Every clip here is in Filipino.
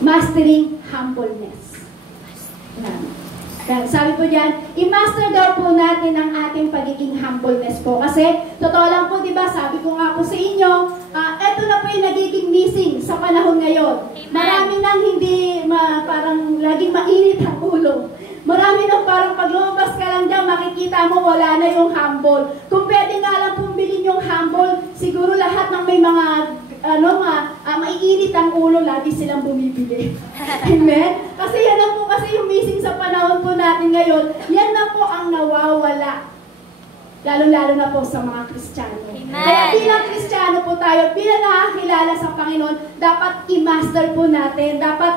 Mastering humbleness. Sabi po dyan, i-master daw po natin ang ating pagiging humbleness po. Kasi, totoo lang po, di ba, sabi ko nga po sa inyo, eto na po yung nagiging missing sa panahon ngayon. Amen. Marami nang hindi, parang laging mainit ang ulo. Marami nang parang pag lumabas ka lang dyan, makikita mo wala na yung humble. Kung pwede nga lang pong bilhin yung humble, siguro lahat ng may mga maiinit ang ulo, lagi silang bumibili. Amen? Kasi yan na po kasi yung missing sa panahon po natin ngayon. Yan na po ang nawawala. Lalo-lalo na po sa mga Kristiyano. Kaya bilang Kristiyano po tayo, bilang nakakilala sa Panginoon, dapat i-master po natin. Dapat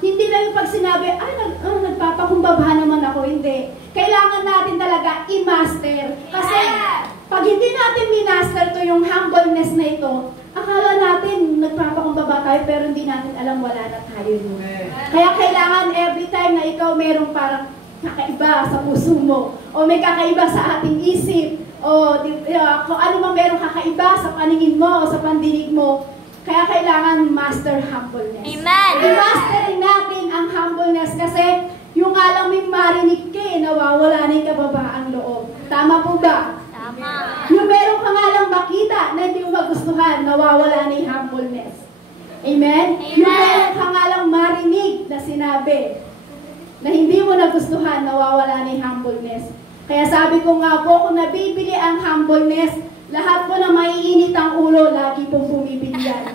hindi lang yung pag sinabi, nagpapakumbaba naman ako. Hindi. Kailangan natin talaga i-master. Kasi pag hindi natin minaster to yung humbleness na ito, akala natin nagpapakumbaba tayo pero hindi natin alam wala na tayo. Kaya kailangan every time na ikaw merong parang kakaiba sa puso mo o may kakaiba sa ating isip o kung ano mang merong kakaiba sa paningin mo o sa pandinig mo, kaya kailangan master humbleness. Amen! I-masterin natin ang humbleness kasi yung alam may marinig ka nawawala na yung kababaang loob. Tama po ba? Yung meron ka nga lang makita na hindi mo magustuhan, nawawala na yung humbleness. Amen? Yung meron ka nga lang marinig na sinabi na hindi mo nagustuhan, nawawala na yung humbleness. Kaya sabi ko nga po, kung nabibili ang humbleness, lahat po na maiinit ang ulo, lagi pong bumibili yan.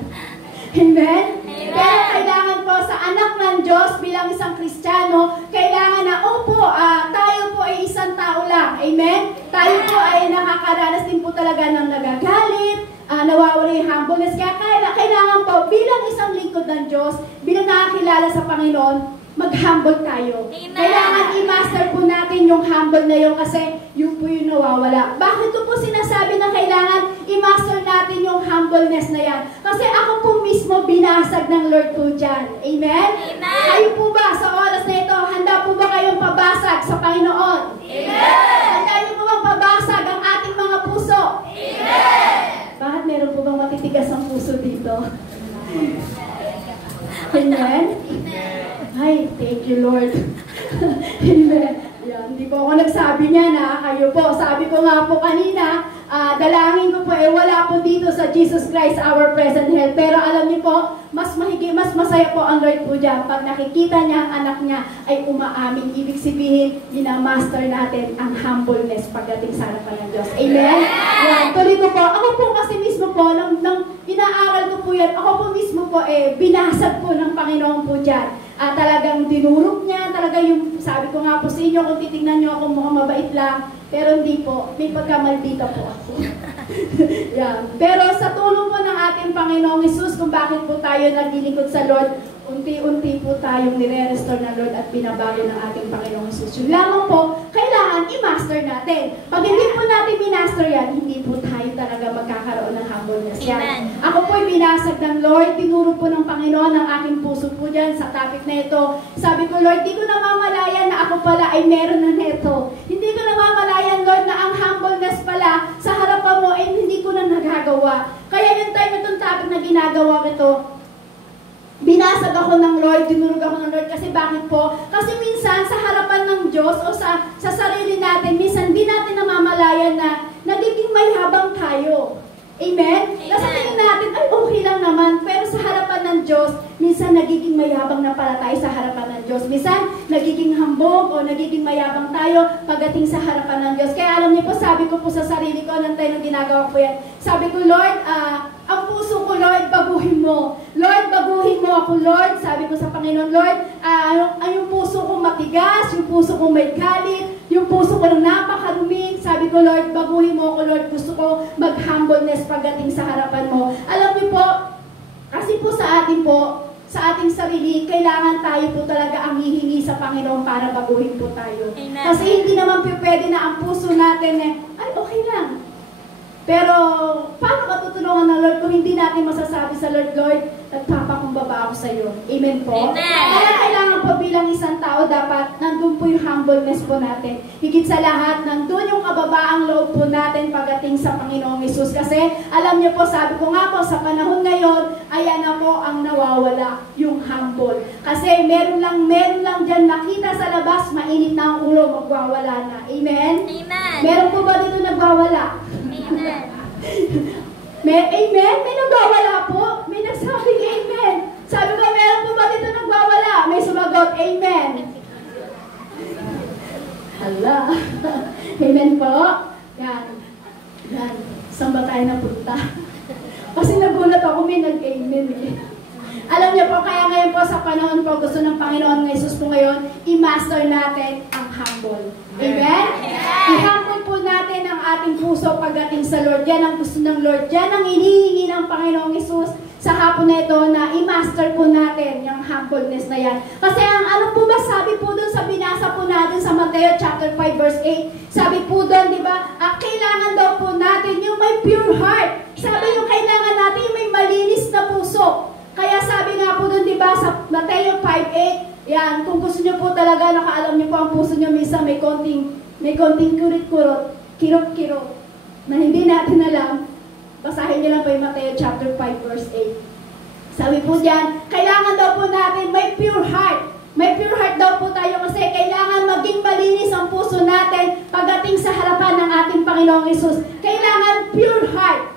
Amen? Pero kailangan po sa anak ng Diyos bilang isang Kristiyano, kailangan na, tayo po ay isang tao lang. Amen? Tayo po ay nakakaranas din po talaga ng nagagalit, nawawala yung humbleness. Kaya kailangan po, bilang isang lingkod ng Diyos, bilang nakakilala sa Panginoon, mag-humble tayo. Amen. Kailangan i-master po natin yung humble na yun kasi yun po yung nawawala. Bakit ko po sinasabi na kailangan i-master natin yung humbleness na yan? Kasi ako po mismo binasag ng Lord po dyan. Amen? Amen. Kayo po ba sa oras na ito, handa po ba kayong pabasag sa Panginoon? Amen. Handa niyo po bang pabasag ang ating mga puso? Amen. Bakit meron po bang matitigas ang puso dito? Amen? Ay, thank you, Lord. Amen. Yan, hindi po ako nagsabi niya na kayo po. Sabi ko nga po kanina, dalangin ko po wala po dito sa Jesus Christ our present help. Pero alam niyo po, mas masaya po ang Lord po dyan. Pag nakikita niya ang anak niya ay umaamin. Ibig sabihin, dinamaster natin ang humbleness pagdating sa harapan ng Diyos. Amen? Yan, tuloy ko po. Ako po kasi mismo po, nang inaaral ko po yan, ako po mismo po binasag po ng Panginoon po dyan. Talagang dinurog niya, talaga yung, sabi ko nga po sa inyo, kung titignan niyo ako mukhang mabait lang, pero hindi po, may pagkamaldita po ako. Yan. Pero sa tulong po ng ating Panginoong Hesus, kung bakit po tayo naglilingkod sa Lord, unti-unti po tayong nire-restore ng Lord at binabago ng ating Panginoong Hesus. Yung lamang po, kailangan i-master natin. Pag hindi po natin i-master yan, hindi po tayo talaga magkakaroon ng humbleness yan. Ako po'y binasag ng Lord, tinuro po ng Panginoon ang aking puso po dyan sa topic na ito. Sabi ko, Lord, di ko namamalayan na ako pala ay meron na neto. Hindi ko namamalayan, Lord, na ang humbleness pala sa harapan mo ay hindi ko na nagagawa. Kaya yung time itong topic na ginagawa ko ito, binasag ako ng Lord, dinurog ako ng Lord. Kasi bakit po? Kasi minsan sa harapan ng Diyos o sa sarili natin, minsan di natin namamalayan na nagiging mayhabang tayo. Amen? Kasi tingin natin, ay okay lang naman. Pero sa harapan ng Diyos, minsan nagiging mayabang na pala tayo sa harapan ng Diyos. Minsan, nagiging hambog o nagiging mayabang tayo pagdating sa harapan ng Diyos. Kaya alam niyo po, sabi ko po sa sarili ko, nang tayo nang ginagawa ko yan, sabi ko, Lord, ang puso ko, Lord, baguhin mo. Lord, baguhin mo ako, Lord. Sabi ko sa Panginoon, Lord, yung puso ko matigas, yung puso ko may galit, yung puso ko napakarumi. Sabi ko, Lord, baguhin mo ako, Lord. Gusto ko mag-humbleness pagdating sa harapan mo. Alam niyo po, kasi po sa ating sarili, kailangan tayo po talaga ang hihingi sa Panginoon para baguhin po tayo. Amen. Kasi hindi naman pwede na ang puso natin ay okay lang. Pero, paano matutulungan ng Lord kung hindi natin masasabi sa Lord, Lord, nagpapakumbaba ako sa iyo. Amen po? Amen. Kaya kailangan po bilang isang tao, dapat nandun nandun po yung humbleness po natin. Higit sa lahat, nandun yung kababaang loob po natin pagdating sa Panginoong Hesus. Kasi alam niyo po, sabi ko nga po, sa panahon ngayon, ayan na po ang nawawala, yung humble. Kasi meron lang dyan nakita sa labas, mainit na ang ulo, magwawala na. Amen? Amen. Meron po ba dito nagwawala? Amen. Amen? May nagwawala po? May nagsabing amen. Sabi ko, meron po ba dito nagwawala? May sumagot, amen. Hala. Amen po. Yan. Saan ba tayo napunta? Kasi nagulat ako, may nag-amen eh. Alam niyo po, kaya ngayon po sa panahon po, gusto ng Panginoon ng Jesus po ngayon, i-master natin ang humble. Amen? I-humble po natin ang ating puso pagdating sa Lord. Yan ang gusto ng Lord. Yan ang hinihingi ng Panginoong Jesus sa hapon na ito na i-master po natin yung humbleness na yan. Kasi ang ano po ba sabi po dun sa binasa po natin sa Mateo chapter 5 verse 8, sabi po dun, di ba, kailangan daw po natin yung may pure heart. Sabi yung kailangan natin yung may malinis na puso. Kaya sabi nga po dun, di ba, sa Mateo 5:8, yan, kung gusto nyo po talaga, nakaalam nyo po ang puso nyo, minsan may konting kurit-kurot, kirot-kirot, na hindi natin alam, basahin nyo lang po yung Mateo chapter 5 verse 8. Sabi po dyan, kailangan daw po natin may pure heart. May pure heart daw po tayo kasi kailangan maging malinis ang puso natin pagdating sa harapan ng ating Panginoong Hesus. Kailangan pure heart.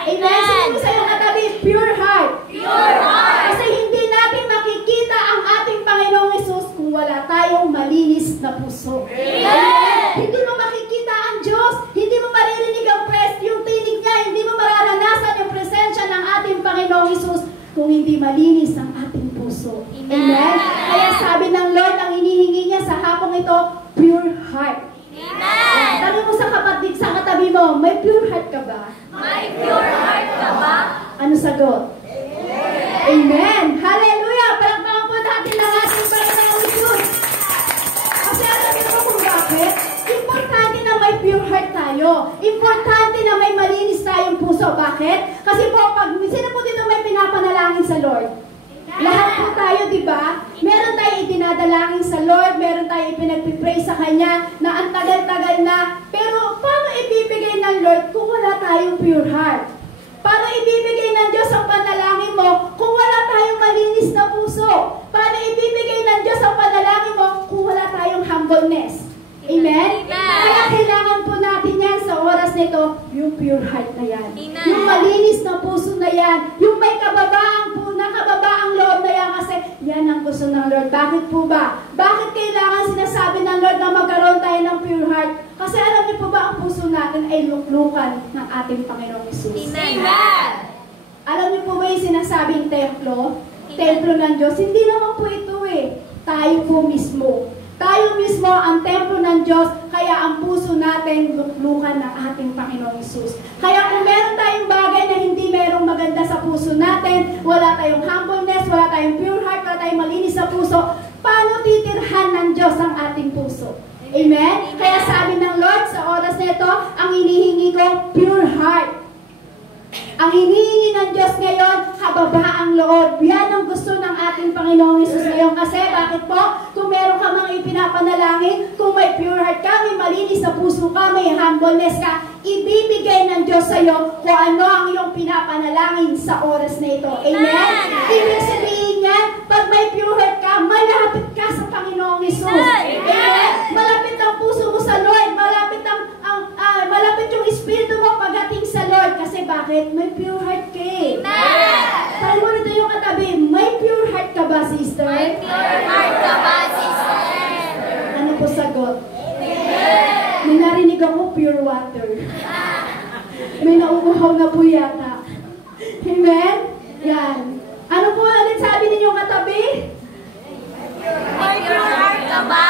Amen? Sabi mo sa iyong katabi, pure heart. Pure heart. Kasi hindi natin makikita ang ating Panginoong Hesus kung wala tayong malinis na puso. Amen. Hindi mo makikita ang Diyos, hindi mo maririnig ang yung tinig niya, hindi mo mararanasan yung presensya ng ating Panginoong Hesus kung hindi malinis ang ating puso. Amen? Kaya sabi ng Lord, ang hinihingi niya sa hapong ito, pure heart. Amen. Tanong mo sa katabi mo, may pure heart ka ba? May pure heart ka ba? Ano sagot? Amen! Hallelujah! Palakpakan po natin ang ating Panginoong Hesus. Kasi alam niyo po kung bakit? Importante na may pure heart tayo. Importante na may malinis tayong puso. Bakit? Kasi po, sino po dito may pinapanalangin sa Lord? Lahat po tayo, di ba? Meron tayo itinadalangin sa Lord, meron tayo ipinagpipray sa Kanya na ang tagal-tagal na. Pero paano ibibigay ng Lord kung wala tayong pure heart? Paano ibibigay ng Diyos ang panalangin mo kung wala tayong malinis na puso? Paano ibibigay ng Diyos ang panalangin mo kung wala tayong humbleness? Amen? Kaya kailangan po natin yan sa oras nito, yung pure heart na yan. Amen. Yung malinis na puso na yan. Yung may kababaang loob na yan kasi yan ang gusto ng Lord. Bakit po ba? Bakit kailangan sinasabi ng Lord na magkaroon tayo ng pure heart? Kasi alam niyo po ba ang puso natin ay luklukan ng ating Panginoong Hesus? Amen. Alam niyo po ba yung sinasabing templo? Templo ng Diyos? Hindi naman po ito eh. Tayo po mismo. Tayo mismo ang templo ng Diyos, kaya ang puso natin luklukan ng ating Panginoong Hesus. Kaya kung meron tayong bagay na hindi merong maganda sa puso natin, wala tayong humbleness, wala tayong pure heart, wala tayong malinis sa puso, paano titirhan ng Diyos ang ating puso? Amen? Kaya sabi ng Lord sa oras na ito, ang hinihingi ko, pure heart. Ang hinihingi ng Diyos ngayon, kababaang loob. Yan ang gusto ng ating Panginoong Hesus ngayon. Kasi bakit po? Kung meron ka mga ipinapanalangin, kung may pure heart ka, may malinis na puso ka, may humbleness ka, ibibigay ng Diyos sa iyo kung ano ang iyong pinapanalangin sa oras na ito. Amen? Ibig sabihin niyan, pag may pure heart ka, malapit ka sa Panginoong Hesus. Amen? Malapit ang puso mo sa Lord. Malapit yung espiritu mo pagdating sa Lord. Kasi bakit? May pure heart ka eh. Try mo nito yung katabi, may pure heart ka ba, sister? May pure heart ka ba, sister? Ano po sagot? May narinig ako, pure water. May nauuhaw na po yata. Amen? Yan. Ano po ulit sabi ninyong katabi? May pure heart ka ba?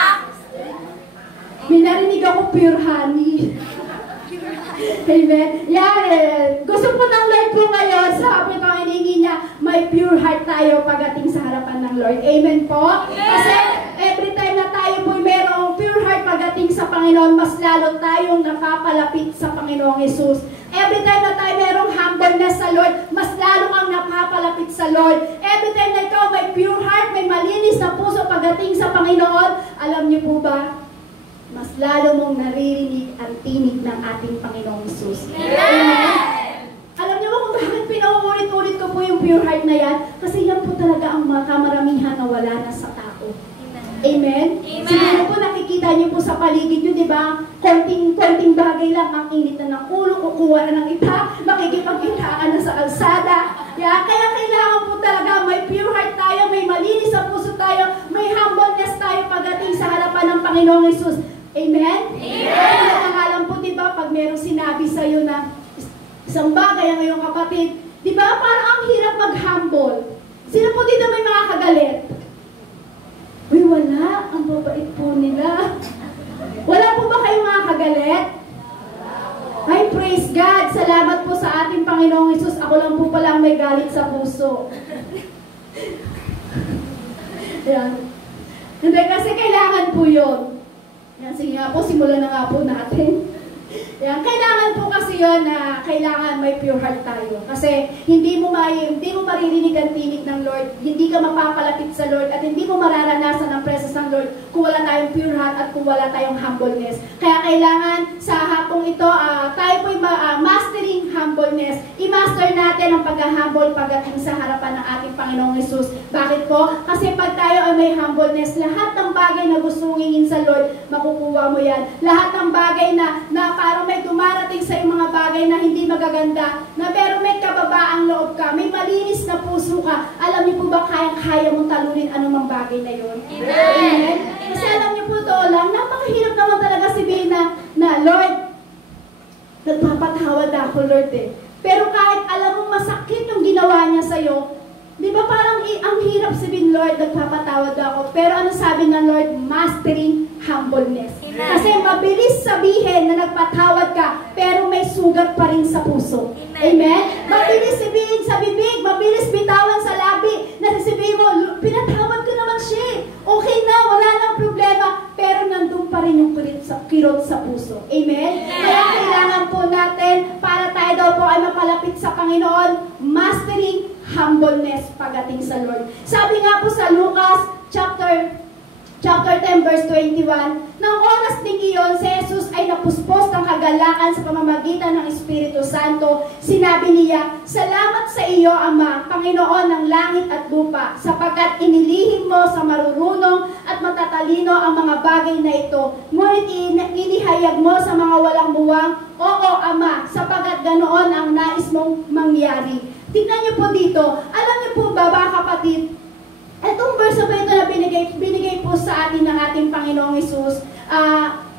May narinig ako, pure honey. Amen? Yan. Gusto po ng Lord po ngayon, sa hapon ito ang hinihingi niya, may pure heart tayo pagdating sa harapan ng Lord. Amen po? Kasi every time na tayo po mayroong pure heart pagdating sa Panginoon, mas lalo tayong napapalapit sa Panginoong Hesus. Every time na tayo mayroong humbleness sa Lord, mas lalo kang napapalapit sa Lord. Every time na ikaw may pure heart, may malinis malinis na puso pagdating sa Panginoon, alam niyo po ba, mas lalo mong naririnig ang tinig ng ating Panginoong Hesus. Amen? Alam niyo ba kung bakit pinauulit-ulit ko po yung pure heart na yan? Kasi yan po talaga ang kamaramihan na wala na sa tao. Amen? Siguro po nakikita niyo po sa paligid niyo, di ba? Konting bagay lang ang init na ng ulo, kukuha na ng iba, makikipagkitaan na sa kalsada. Yeah? Kaya kailangan po talaga may pure heart tayo, may malinis sa puso tayo, may humbleness tayo pagdating sa harapan ng Panginoong Hesus. Amen? Amen! Ang alam po, di ba, pag merong sinabi sa'yo na isang bagay ang iyong kapatid, di ba, parang ang hirap mag-humble. Sino po dito may mga kagalit? Uy, wala. Ang babait po nila. Wala po ba kayong mga kagalit? Ay, praise God. Salamat po sa ating Panginoong Hesus. Ako lang po palang may galit sa puso. Ayan. Hindi, kasi kailangan po yun. Yan, sige nga po, simulan na nga po natin. Yan, kailangan po kasi yun na kailangan may pure heart tayo. Kasi hindi mo maririnig ang tinig ng Lord, hindi ka mapapalapit sa Lord, at hindi mo mararanasan ang presence ng Lord kung wala tayong pure heart at kung wala tayong humbleness. Kaya kailangan sa hapong ito, tayo po'y mastering humbleness. I-master natin ang pag-humble pagdating sa harapan ng ating Panginoong Hesus. Bakit po? Kasi pag tayo ay may humbleness, lahat ng bagay na gusto mong hingin sa Lord, makukuha mo yan. Lahat ng bagay na parang may dumarating sa iyong mga bagay na hindi magaganda, na pero may kababaang loob ka, may malinis na puso ka, alam niyo po ba kayang-kaya mong talunin anumang bagay na yun? Amen? Kasi alam niyo po ito lang, napakahirap naman talaga sabihin na Lord, nagpapatawad ako, Lord eh. Pero kahit alam mo masakit yung ginawa niya sa'yo, di ba parang ang hirap sabihin, Lord, nagpapatawad ako. Pero ano sabi ng Lord? Mastering humbleness. Amen. Kasi mabilis sabihin na nagpatawad ka, pero may sugat pa rin sa puso. Amen? Amen? Mabilis sabihin sa bibig, mabilis bitawan sa labi, na sasabihin mo, pinatawad ko naman siya. Okay na, wala nang problema, pero nandun pa rin yung kirot sa puso. Amen? Amen? Kaya kailangan po natin, para tayo daw po ay mapalapit sa Panginoon, mastering humbleness pagdating sa Lord. Sabi nga po sa Lucas chapter 10 verse 21, nang oras ding iyon, si Jesus ay napuspos ng kagalakan sa pamamagitan ng Espiritu Santo. Sinabi niya, salamat sa iyo, Ama, Panginoon ng langit at lupa, sapagkat inilihim mo sa marurunong at matatalino ang mga bagay na ito. Ngunit inihayag mo sa mga walang buwang, oo, Ama, sapagkat ganoon ang nais mong mangyari. Tingnan niyo po dito, alam niyo po ba, mga kapatid, itong verse na ito na binigay po sa atin ng ating Panginoong Hesus,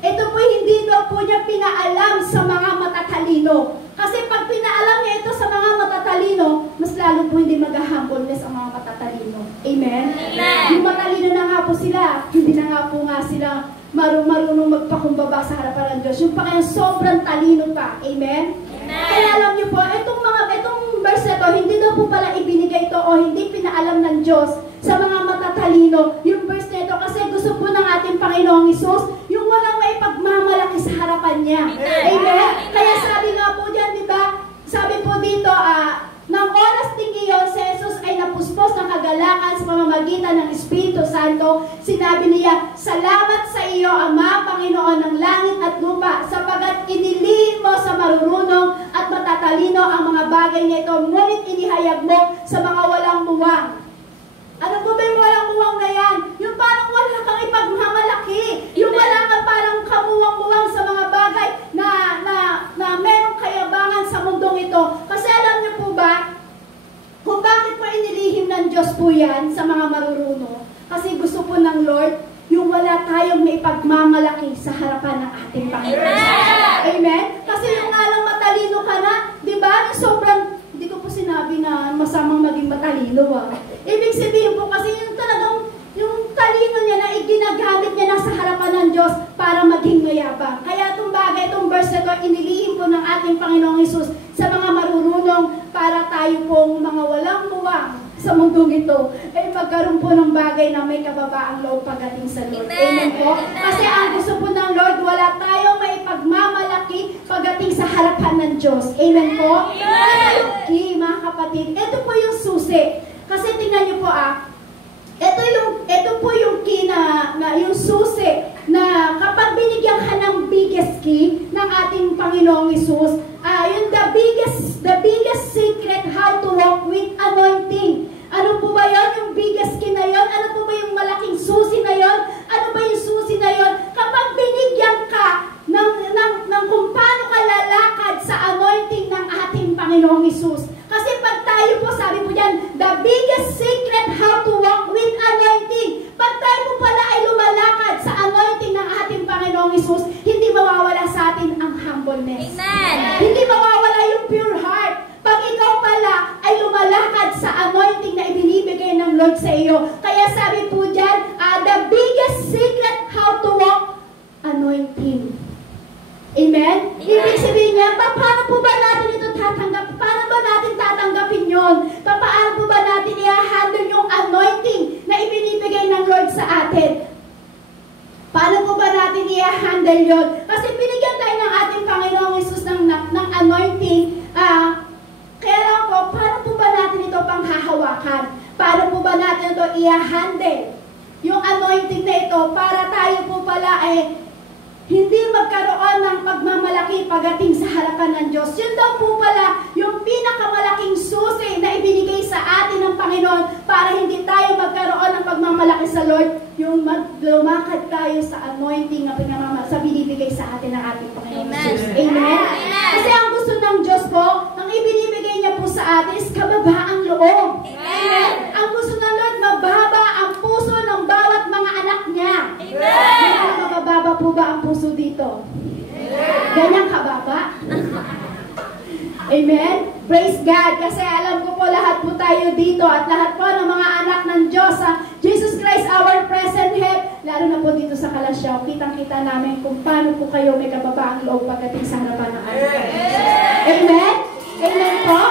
ito po hindi daw po niya pinaalam sa mga matatalino. Kasi pag pinaalam niya ito sa mga matatalino, mas lalo po hindi mag-humbleness ang mga matatalino. Amen? Amen? Yung matalino na nga po sila, hindi na nga po nga sila marunong magpakumbaba sa harapan ng Diyos. Yung pa kaya sobrang talino pa. Amen? Amen? Kaya alam niyo po, itong verse na ito, hindi daw po pala ibinigay ito o hindi pinaalam ng Diyos sa mga matatalino. Yung verse na ito, kasi gusto po ng ating Panginoong Hesus, yung walang may pagmamalaki sa harapan niya. Amen? Amen? Kaya sabi nga po dyan, di ba? Sabi po dito, nang oras ding iyon, si Jesus ay napuspos ng kagalakan sa pamamagitan ng Espiritu Santo. Sinabi niya, salamat sa iyo, Ama, Panginoon ng langit at lupa, sapagkat inilihim mo sa marurunong at matatalino ang mga bagay nito, ngunit inihayag mo sa mga walang muwang. Ano po ba yung walang muwang na yan? Yung parang wala kang ipagmamalaki. Yung wala kang parang kamuwang-muwang sa mga bagay na merong kayabangan sa mundong ito. Kasi alam niyo po ba, kung bakit po inilihim ng Diyos po yan sa mga marurunong? Kasi gusto po ng Lord, yung wala tayong may pagmamalaki sa harapan ng ating Panginoon. Amen? Amen? Kasi yung nga lang matalino ka na, di ba? Sobrang, hindi ko po sinabi na masamang maging matalino. Ibig sabihin po kasi yung talagang, yung talino niya na iginagamit niya na sa harapan ng Diyos para maging mayabang. Kaya itong bagay, itong verse na ito, inilihim po ng ating Panginoong Hesus sa mga marurunong para tayo pong mga walang muwang sa mundong ito, ay magkaroon po ng bagay na may kababaang loob pagdating sa Lord. Amen po? Kasi ang gusto po ng Lord, wala tayong may pagmamalaki pagdating sa harapan ng Diyos. Amen po? Ito yung key, mga kapatid. Ito po yung susi. Kasi tingnan niyo po ito Lord sa iyo. Kaya sabi po dyan, the biggest secret how to walk, anointing. Amen? Ibig sabihin niya, paano po ba natin ito tatanggap? Paano ba natin tatanggapin yon? Paano po ba natin i-handle yung anointing na ibinibigay ng Lord sa atin? Paano po ba natin i-handle yon? Kasi binigyan tayo ng ating Panginoong Hesus ng anointing. Kaya lang po, paano po ba natin ito panghahawakan? Paano po ba natin ito i-handle? Yung anointing na ito, para tayo po pala hindi magkaroon ng pagmamalaki pagdating sa harapan ng Diyos. Yun daw po pala yung pinakamalaking susi na ibinigay sa atin ng Panginoon para hindi tayo magkaroon ng pagmamalaki sa Lord. Yung lumakad tayo sa anointing na sa binibigay sa atin ng ating Panginoon. Amen. Amen? Kasi ang gusto ng Diyos po, ang ibinibigay niya po sa atin is kababaang loob. Amen. Ang gusto ng Lord, mababa ang puso ng bawat mga anak niya. Amen. Mababa po ba ang puso dito? Ganyan kababa? Amen? Praise God! Kasi alam ko po lahat po tayo dito at lahat po ng mga anak ng Diyos, Jesus Christ, our present help, lalo na po dito sa Kalasyaw, kitang-kita namin kung paano po kayo may kababaang loob pagdating sa harapan ng ating Panginoon. Amen? Amen po?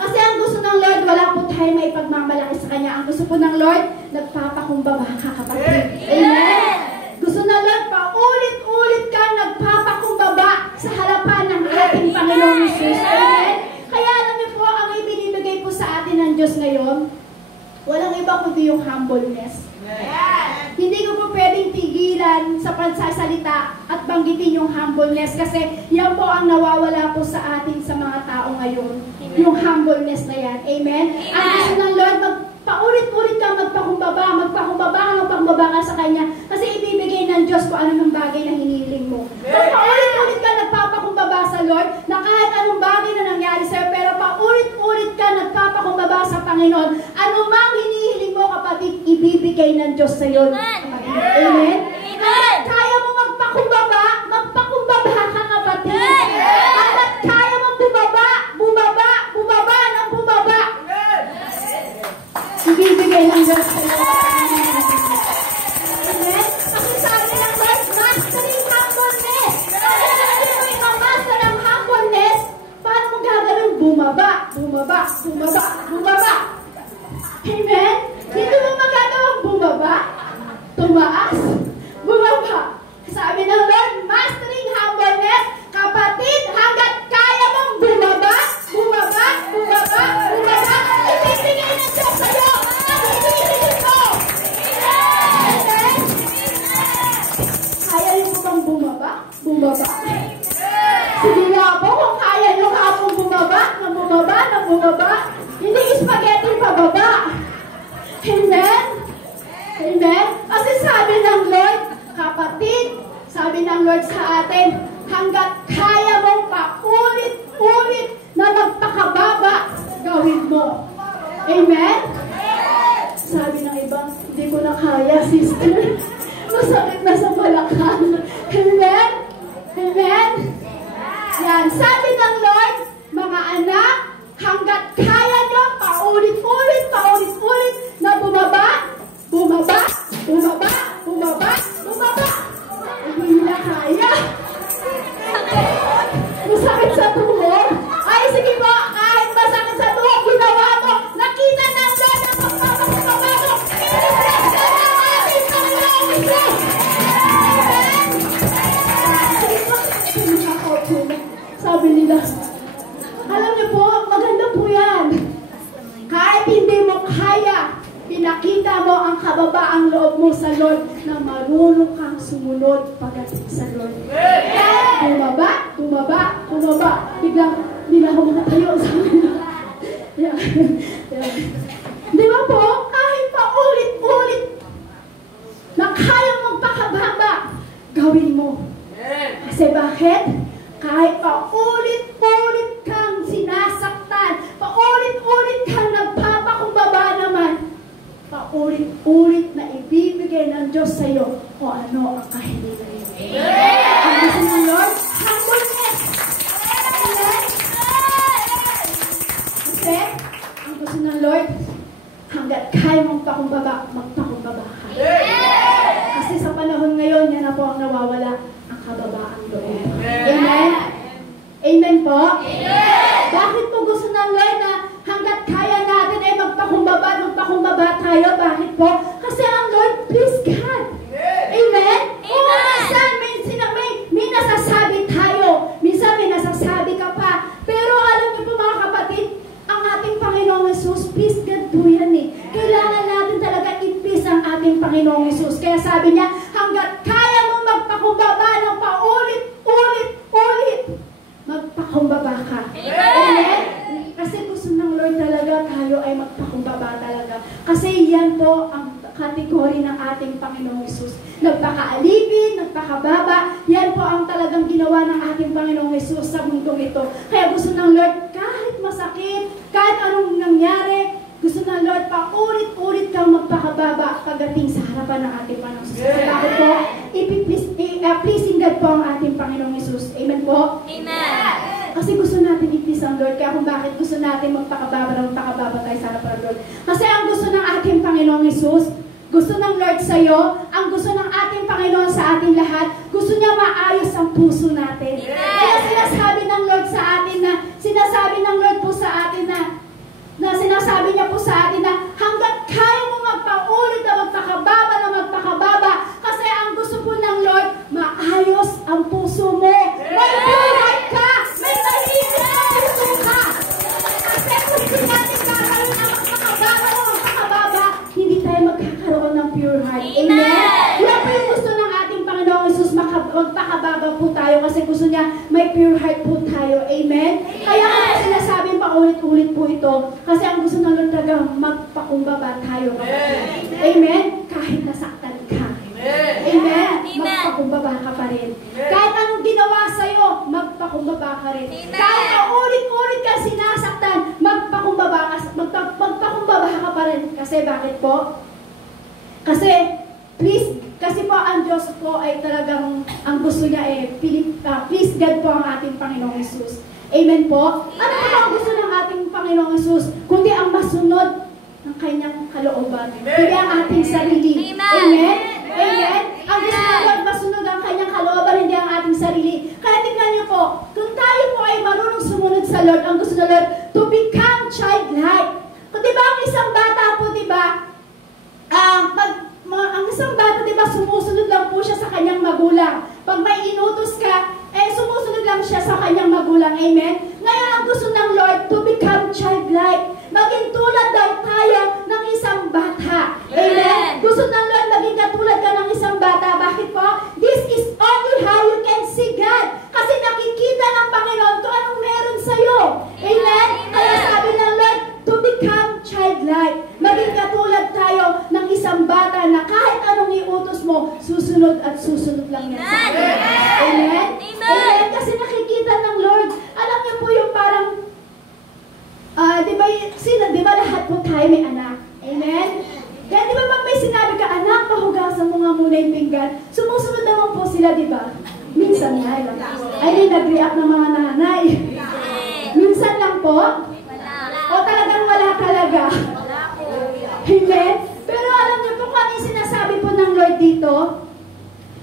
Kasi ang gusto ng Lord, wala po tayo may pagmamalaki sa Kanya. Ang gusto po ng Lord, nagpapakumbaba ka, kapatid. Amen? Gusto ng Lord, paulit-ulit kang nagpapakumbaba sa harapan ng ating Panginoong Hesus. Amen? Kaya alam niyo po, ang ibinibigay po sa atin ng Diyos ngayon, walang iba kundi yung humbleness. Hindi ko po pwedeng tigilan sa pagsasalita at banggitin yung humbleness kasi yan po ang nawawala po sa atin sa mga tao ngayon. Yung humbleness na yan. Amen? Ang gusto ng Lord, paulit-ulit ka magpakumbaba ka sa Kanya kasi ibibigay ng Diyos kung anong bagay na hinihiling mo. Paulit-ulit ka nagpapakumbaba sa Lord na kahit anong bagay na nangyari sa'yo, pero paulit-ulit ka nagpapakumbaba sa Panginoon. Ano mang hinihiling mo, kapatid, ibibigay ng Diyos sa'yo. Amen? At kaya mo magpakumbaba ka, kapatid. At kaya mo bumaba ng bumaba. Ibibigay ng Diyos sa'yo. Amen? Kasi sabi ng Lord, mastering humbleness. Kasi mo ipamaster ang humbleness, paano mo gagawin? Bumaba. Amen? Hindi mo magagawang bumaba. Tumaas. Bumaba. Sabi ng Lord, mastering humbleness, kapatid, hanggat kaya mong bumaba, ibibigay ng Diyos sa'yo ang ibibigay mo. Amen? Kaya niyo po bang bumaba? Sige nga po, kung kaya niyo nga pong bumaba, hindi spaghetti pababa. Amen? Amen? Kasi sabi ng Lord, kapatid, sabi ng Lord sa atin, hanggat kaya mong paulit-ulit na magpakababa, gawin mo. Amen? Sabi ng iba, hindi ko na kaya, sister. Masakit na sa balakang. Amen? Amen? Yan. Sabi ng Lord, mga anak, hanggat kaya nyo, paulit-ulit na bumaba. Hindi na kaya. Masakit sa tuhod. Ay, sige po, kahit masakit sa tuhod, ginawa mo. Nakita ng Lord na magpapakababa mo. I-refresh ka na ating Panginoong Hesus. Sabi nila, alam niyo po, maganda po yan. Kahit hindi mo kaya, pinakita mo ang kababaang loob mo sa Lord na marunong kang sumunod pagdating sa Lord. Bumaba. Biglang, hindi na ako makatayo. Di ba po? Kahit pa ulit-ulit na kayang magpakababa, gawin mo. Kasi bakit? Kahit pa ulit-ulit kang sinasaktan, paulit-ulit kang nagpapakumbaba naman, paulit-ulit na ibibigay ng Diyos sa iyo o ano ang kahilingan mo. Ang gusto ng Lord, humbleness. Amen? Kasi, ang gusto ng Lord, hanggat kaya mong magpakumbaba, magpakumbaba ka. Kasi sa panahon ngayon, yan na po ang nawawala, ang kababaang loob. Amen? Amen po? Bakit po gusto ng Lord na hanggat kaya natin ay magpakumbaba tayo? Bakit po? Kasi ang Lord, please God. Amen? Oo, minsan may nasasabi tayo. Minsan may nasasabi ka pa. Pero alam niyo po mga kapatid, ang ating Panginoong Jesus, please God po yan eh. Kailangan natin talaga i-please ang ating Panginoong Jesus. Kaya sabi niya, hanggat kaya mo magpakumbaba ng paulit-ulit, magpakumbaba ka. Amen? Kasi gusto ng Lord talaga tayo ay magpakumbaba talaga. Kasi yan po ang kategory ng ating Panginoong Jesus. Nagpakaalipin, nagpakababa, yan po ang talagang ginawa ng ating Panginoong Jesus sa mundong ito. Kaya gusto ng Lord, kahit masakit, kahit anong nangyari, gusto ng Lord, paulit-ulit kang magpakababa pagdating sa harapan ng ating Panginoong Jesus. Bakit po? Pleasing God po ang ating Panginoong Jesus. Amen po? Amen. Kasi gusto natin i-please ang Lord. Kaya kung bakit gusto natin magpakababa tayo sa harapan ng Lord. Kasi ang gusto ng ating Panginoong Jesus, gusto ng Lord sa iyo, ang gusto ng ating Panginoon sa ating lahat, gusto niya maayos ang puso natin. Kaya sinasabi ng Lord sa atin na, sinasabi ng Lord po sa atin na sinasabi niya po sa atin na hanggat kaya mo magpaulit na magpakababa, kasi ang gusto po ng Lord, maayos ang puso mo. May buhay ka! May malinis ang puso ka! Kasi kung hindi natin kakaroon ng magpakababa, hindi tayo magkakaroon ng pure heart. Amen? Yan po yung gusto ng ating Panginoong Jesus, magpakababa po tayo kasi gusto niya may pure heart po tayo. Amen? Kaya kung sinasabing paulit-ulit po ito, kasi ang gusto ng Lord talaga magpakumbaba tayo. Amen? Kahit nasaktan ka. Amen? Magpakumbaba ka pa rin. Kahit anong ginawa sa'yo, magpakumbaba ka rin. Kahit paulit-ulit ka sinasaktan, magpakumbaba ka pa rin. Kasi bakit po? Kasi, kasi po ang Diyos po ay talagang, ang gusto niya please God po ang ating Panginoong Jesus. Amen po? Ano po ang gusto ng ating Panginoong Jesus? Kundi ang masunod ng kanyang kalooban. Hindi ang ating sarili. Amen? Amen? Ang gusto ng Lord, masunod ang kanyang kalooban, hindi ang ating sarili. Kaya tingnan niyo po, kung tayo po ay marunong sumunod sa Lord, ang gusto ng Lord, to become childlike. Kung diba ang isang bata po, diba, ang isang bata, diba, sumusunod lang po siya sa kanyang magulang. Pag may inutos ka, sumusunod lang siya sa kanyang magulang. Amen? Ngayon, ang gusto ng Lord, to become childlike. Maging tulad daw tayo ng isang bata. Amen? Gusto ng Lord, maging katulad ka ng isang bata. Bakit po? This is only how you can see God. Kasi nakikita ng Panginoon kung anong meron sa'yo. Amen? Kaya sabi ng Lord, to become childlike. Maging katulad tayo ng isang bata na kahit anong iutos mo, susunod at susunod lang yan sa atin. Amen? Amen? Kasi nakikita ng Lord. Alam niyo po yung parang, di ba lahat po tayo may anak? Amen? Kaya di ba pag may sinabi ka, anak, pahugasan mo nga muna yung pinggan, sumusunod naman po sila, di ba? Minsan nga lang. Ay, nag-react ng mga nanay. Minsan lang po. O talagang wala talaga. Amen? Pero alam niyo po kung ano yung sinasabi po ng Lord dito?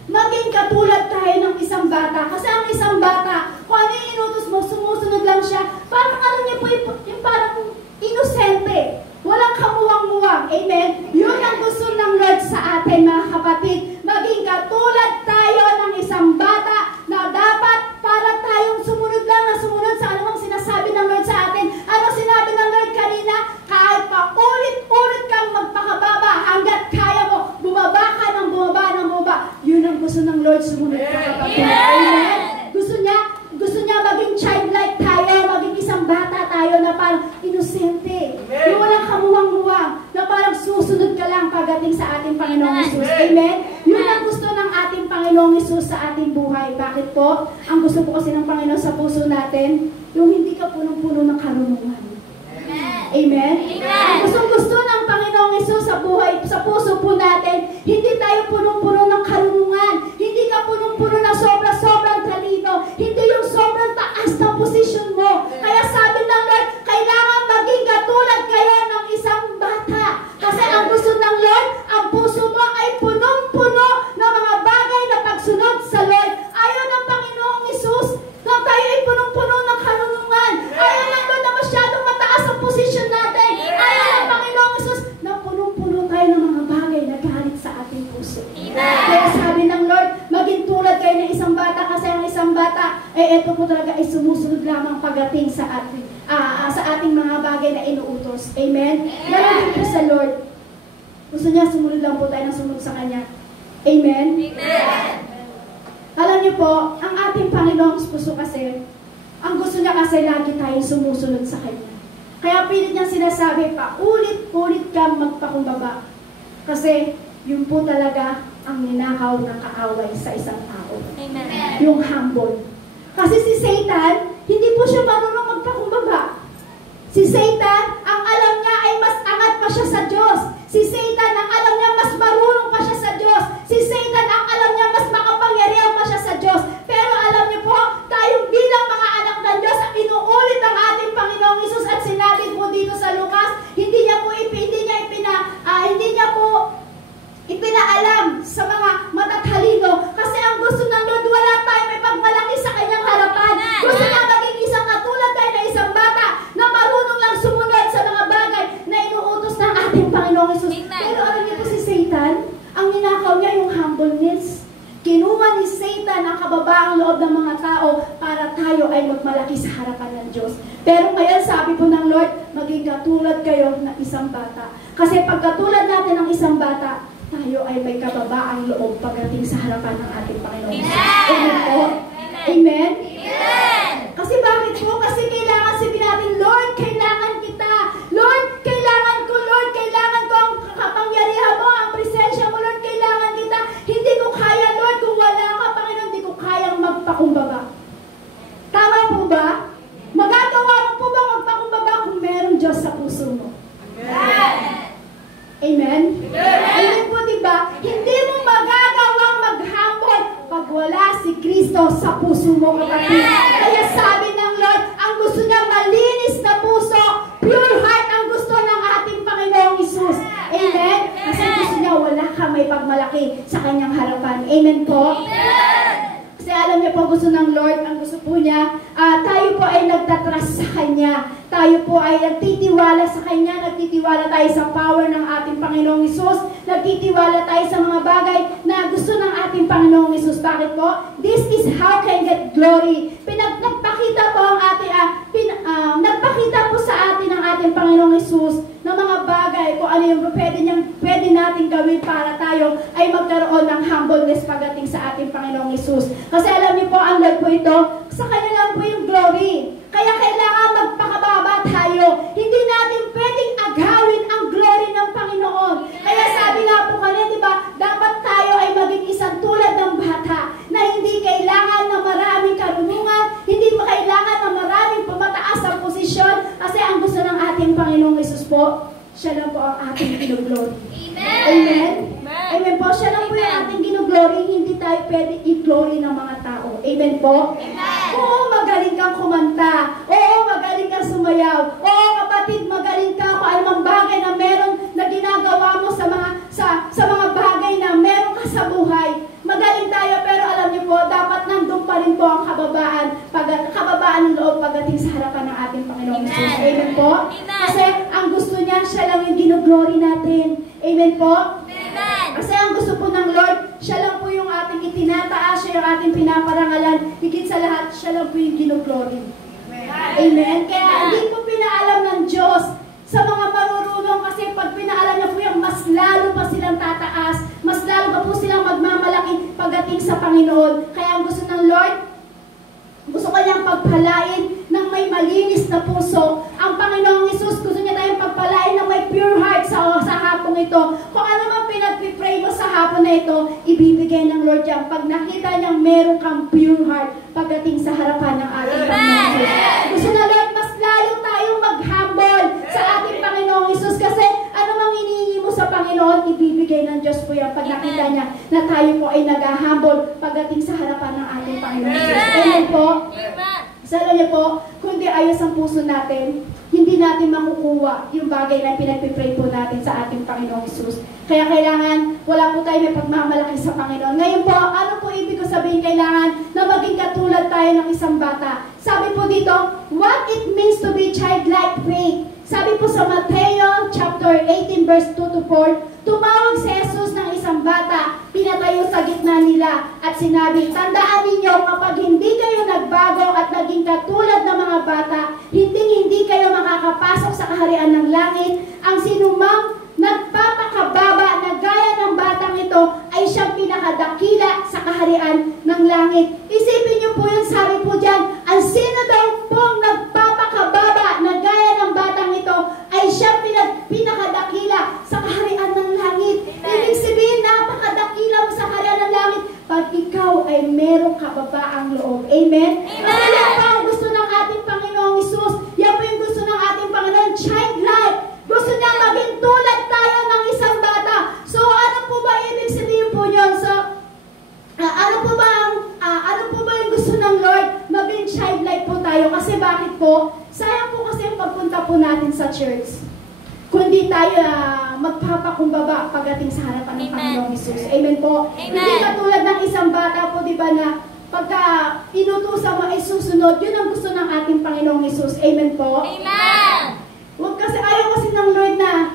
Maging katulad tayo ng isang bata. Kasi ang isang bata, kung ano yung inutos mo, sumusunod lang siya. Parang alam niyo po yung parang inosente. Walang kamuwang-muwang. Amen? Yun ang gusto ng Lord sa atin, mga kapatid. Maging katulad tayo ng isang bata na dapat para tayong sumunod lang na sumunod sa anumang sinasabi ng Lord sa atin. Ano sinabi ng Lord kanina? Kahit pa ulit-ulit kang magpakababa hanggat kaya mo, bumaba ka ng bumaba. Yun ang gusto ng Lord, sumunod ka kapatid. Amen? Gusto niya maging childlike tayo, maging isang bata tayo na parang inosente. Yung walang kamuwang-muwang, na parang susunod ka lang pagdating sa ating Panginoong Jesus. Amen? Yun ang gusto ng ating Panginoong Jesus sa ating buhay. Bakit po? Ang gusto po kasi ng Panginoon sa puso natin, yung hindi ka punong-puno ng karunungan. Amen? Ang gustong-gusto ng Panginoong Jesus sa buhay, sa puso po natin, hindi tayo punong-puno ng karunungan. Hindi ka punong-puno na sobrang talino. Hindi yung sobrang taas na posisyon mo. Kaya sabi ng Lord, kailangan maging katulad kayo ng isang bata. ito po talaga ay sumusunod lamang pagdating sa ating mga bagay na inuutos. Amen? Ganon po sa Lord. Gusto niya sumunod lang po tayo ng sumunod sa Kanya. Amen? Amen. Alam niyo po, ang ating Panginoong puso kasi, ang gusto niya kasi lagi tayong sumusunod sa Kanya. Kaya pilit niyang sinasabi pa, ulit-ulit kang magpakumbaba. Kasi, yun po talaga ang ninakaw ng kaaway sa isang tao. Amen. Yung humble. Kasi si Satan, hindi po siya marunong magpakumbaba. Si Satan, ang alam niya ay mas angat pa siya sa Diyos. Si Satan, ang alam niya mas marunong pa siya sa Diyos. Si Satan, ang alam niya mas makapangyarihan pa siya sa Diyos. Pero alam niyo po, tayong bilang mga anak ng Diyos, ang inuulit ng ating Panginoong Hesus at sinabi po dito sa Lucas, hindi niya po ipinaalam sa mga matatalino. Kasi ang gusto ng Lord, wala tayo may pagmalaki sa Kanyang harapan. Gusto niya maging isang katulad tayo na isang bata na marunong lang sumunod sa mga bagay na inuutos ng ating Panginoong Hesus. Pero alam niyo po si Satan, ang ninakaw niya yung humbleness. Kinuha ni Satan ang kababaang loob ng mga tao para tayo ay magmalaki sa harapan ng Diyos. Pero ngayon sabi po ng Lord, maging katulad kayo ng isang bata. Kasi pag katulad natin ng isang bata, tayo ay may kababaang loob pagdating sa harapan ng ating Panginoon. Amen po? Amen? Amen. Kasi bakit po? Kasi kailangan sabihin natin, Lord, kailangan kita. Lord, kailangan ko. Lord, kailangan ko ang kapangyarihan mo, ang presensya mo. Lord, kailangan kita. Hindi ko kaya, Lord, kung wala ka, Panginoon, hindi ko kayang magpakumbaba. Tama po ba? Magagawa mo po ba magpakumbaba kung merong Diyos sa puso mo? Amen. Amen? Amen po, diba? Hindi mo magagawang mag-humble pag wala si Kristo sa puso mo, kapatid. Kaya sabi ng Lord, ang gusto niya malinis na puso, pure heart ang gusto ng ating Panginoong Hesus. Amen? Kasi gusto niya wala ka may pagmalaki sa Kanyang harapan. Amen po? Kasi alam niyo po, gusto ng Lord, ang gusto po niya, tayo po ay nagtatrust sa Kanya. Tayo po ay nagtitiwala sa Kanya, nagtitiwala tayo sa power ng ating Panginoong Hesus, nagtitiwala tayo sa mga bagay na gusto ng ating Panginoong Hesus. Bakit po? This is how can get glory. Nagpakita po ang ating, nagpakita po sa atin ang ating Panginoong Hesus ng mga bagay kung ano yung pwede natin gawin para tayo ay magkaroon ng humbleness pagdating sa ating Panginoong Hesus. Kasi alam niyo po, ang Lord po ito, sa Kanya lang po yung glory. Kaya kailangan magpakababa tayo. Hindi natin pwedeng agawin ang glory ng Panginoon. Kaya sabi nga po kanina, di ba, dapat tayo ay maging isang tulad ng bata na hindi kailangan na maraming karunungan, hindi kailangan na maraming pamataas ang posisyon, kasi ang gusto ng ating Panginoong Hesus po, siya lang po ang ating ginuglory. Amen? Amen po, siya lang po yung ating ginuglory, hindi tayo pwede i-glory ng mga tao. Amen po? Oo, magaling kang kumanta. Oo, magaling kang sumayaw. Oo, kapatid, magaling ka kung anumang bagay na meron na ginagawa mo sa mga bagay na meron ka sa buhay. Magaling tayo, pero alam niyo po, dapat nandun pa rin po ang kababaan ng loob pagdating sa harapan ng ating Panginoong Hesus. Amen po? Kasi ang gusto niya, siya lang yung ginuglory natin. Amen po? Kasi ang gusto po ng Lord, siya lang po yung ating itinataas, siya yung ating pinaparangalan, higit sa lahat, siya lang po yung ginuglory. Amen? Kaya hindi po pinaalam ng Diyos sa mga marurunong, kasi pag pinaalam niya po yung mas lalo pa silang tataas, mas lalo pa po silang magmamalaki pagdating sa Panginoon. Kaya ang gusto ng Lord, gusto kanyang pagpalain ng may malinis na puso. Ang Panginoong Hesus, gusto niya tayong pagpalain ng may pure heart sa hapong ito. Kung ano man pinag-pray mo sa hapon na ito, ibibigay ng Lord yan. Pag nakita niyang meron kang pure heart pagdating sa harapan ng ating Panginoong Hesus. Gusto na Lord, mas lalo tayong mag-humble sa ating Panginoong Hesus, kasi ano mang hinihingi mo sa Panginoon, ibibigay ng Diyos po yan pag nakita niya na tayo po ay nag-humble pagdating sa harapan ng ating Panginoong Hesus. Amen po? So alam niyo po, kung di ayos ang puso natin, hindi natin makukuha yung bagay na pinagpipray po natin sa ating Panginoong Hesus. Kaya kailangan, wala po tayo may pagmamalaki sa Panginoon. Ngayon po, ano po ibig ko sabihin? Kailangan na maging katulad tayo ng isang bata. Sabi po dito, what it means to be childlike faith. Sabi po sa Mateo chapter 18 verse 2 to 4, tumawag si Jesus ng isang bata, pinatayo sa gitna nila at sinabi, tandaan ninyo kapag hindi kayo nagbago at naging katulad ng mga bata, hindi kayo makakapasok sa kaharian ng langit. Ang sinumang nagpapakababa na gaya ng batang ito ay siyang pinakadakila sa kaharian ng langit. Isipin niyo po yun, sabi po dyan, ang sino daw pong nagpapakababa na gaya ng batang ito ay siyang pinakadakila sa kaharian ng langit. Ibig sabihin, napakadakila mo sa kaharian ng langit pag ikaw ay merong kababaang loob. Amen? Kasi yan po ang gusto ng ating Panginoong Hesus. Yan po yung gusto ng ating Panginoon, childlike. Gusto niya maging tulad tayo ng isang bata. So, ano po ba ibig sabihin po yun? So, ano po ba yung gusto ng Lord? Maging childlike po tayo. Kasi bakit po? Sayang po kasi yung pagpunta po natin sa church. Kundi tayo magpapakumbaba pagdating sa harapan ng Panginoong Hesus. Amen po? Amen. Hindi katulad ng isang bata po, di ba, na pagka inutusan mo ay susunod, yun ang gusto ng ating Panginoong Hesus. Amen po? Amen! Huwag kasi, ayaw kasi ng Lord na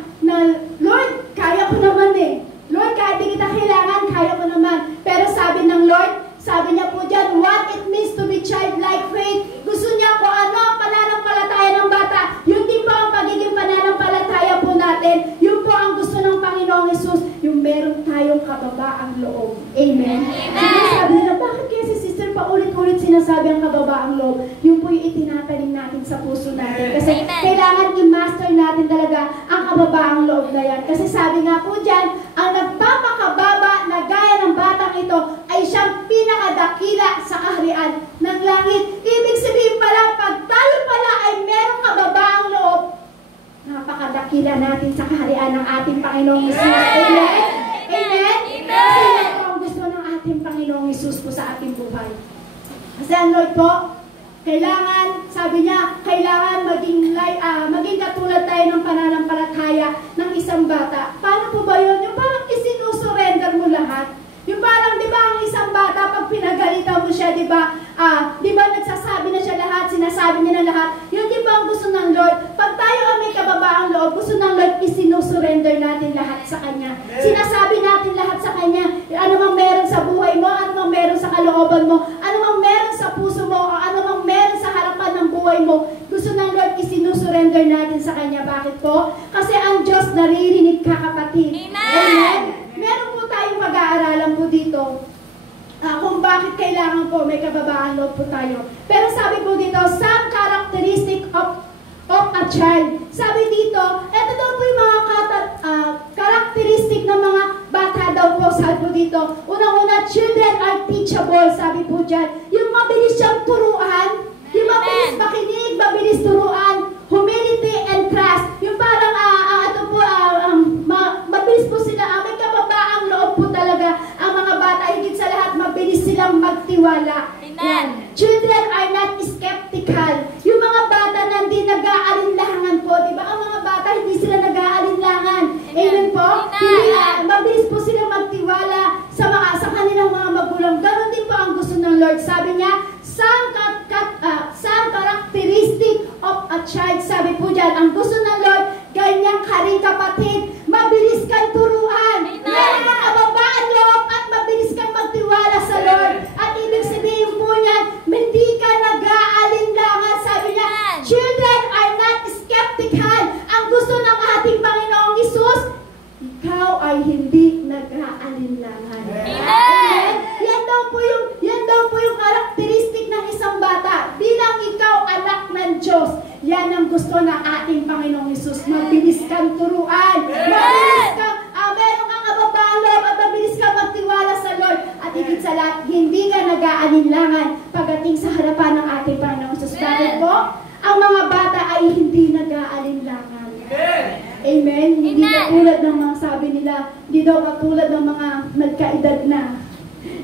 Lord, kaya ko naman eh. Lord, kahit di kita kailangan, kaya ko naman. Pero sabi ng Lord, sabi niya po dyan, what it means to be childlike faith. Gusto niya kung ano ang pananampalataya ng bata. Yun din po ang pagiging pananampalataya po natin. Yun po ang gusto ng Panginoong Hesus, yung meron tayong kababaang loob. Amen? Amen. Sabi nila, bakit kaya si sister paulit-ulit sinasabi ang kababaang loob? Yun po yung itinatanim natin sa puso natin. Kasi kailangan i-master natin talaga ang kababaang loob na yan. Kasi sabi nga po dyan, ang nagpapakababa na gaya ng batang ito ay siyang pinakadakila sa kaharian ng langit. Ibig sabihin pala, pag tayo pala ay merong kababaang loob, napakadakila natin sa kaharian ng ating Panginoong Hesus. Amen? Amen? Kasi ito ang gusto ng ating Panginoong Hesus po sa ating buhay. Kasi ang Lord po, kailangan, sabi niya, kailangan maging katulad tayo ng pananampalataya ng isang bata. Paano po ba yun? Yung parang isinusurrender mo lahat. Yung parang, di ba, ang isang bata, pag pinagalitan mo siya, di ba, nagsasabi na siya lahat, sinasabi niya na lahat. Yun di ba ang gusto ng Lord? Pag tayo ang may kababaang loob, gusto ng Lord, isinusurrender natin lahat sa Kanya. Sinasabi natin lahat sa Kanya. Ano mang meron sa buhay mo, ano mang meron sa kalooban mo, ano mang meron sa puso mo, o ano mang meron sa harapan ng buhay mo, gusto ng Lord, isinusurrender natin sa Kanya. Bakit po? Kasi ang Diyos naririnig ka, kapatid. Amen? Meron po tayong pag-aaralan po dito kung bakit kailangan po may kababaang loob po tayo. Pero sabi po dito, some characteristic of a child. Sabi dito, ito daw po yung mga characteristic ng mga bata daw po. Sabi po dito, unang-una, children are teachable. Sabi po dyan, yung mabilis siyang turuan, yung mabilis makinig, mabilis turuan, humility and trust. Yung parang, mabilis po sila, may kababaang loob po talaga ang mga bata. Higit sa lahat, mabilis silang magtiwala. Amen. Children are not skeptical. Yung mga bata na hindi nag-aalinlangan po, di ba? Ang mga bata, hindi sila nag-aalinlangan. Amen po? Mabilis po silang magtiwala sa kanilang mga magulang. Ganon din po ang gusto ng Lord. Sabi niya, some characteristic of a child. Sabi po dyan, ang gusto ng Lord, ganyan ka rin, kapatid. Mabilis kang turuan. Meron kang kababaan loob at mabilis kang magtiwala sa Lord. At ibig sabihin po niyan, hindi ka nag-aalinlangan. Sabi niya, children are not skeptical. Ang gusto ng ating Panginoong Hesus, ikaw ay hindi nag-aalinlangan. Amen? Yan daw po yung karakteristik ng isang bata. Bilang ikaw anak ng Diyos, yan ang gusto ng ating Panginoong Hesus. Mabilis kang turuan. Mabilis kang, meron kang kababaang loob at mabilis kang magtiwala sa Lord. At higit sa lahat, hindi ka nag-aalinlangan pagdating sa harapan ng ating Panginoong Hesus. Bakit po? Ang mga bata ay hindi nag-aalinlangan. Amen? Hindi katulad ng mga sabi nila, hindi daw katulad ng mga nagkaedad na,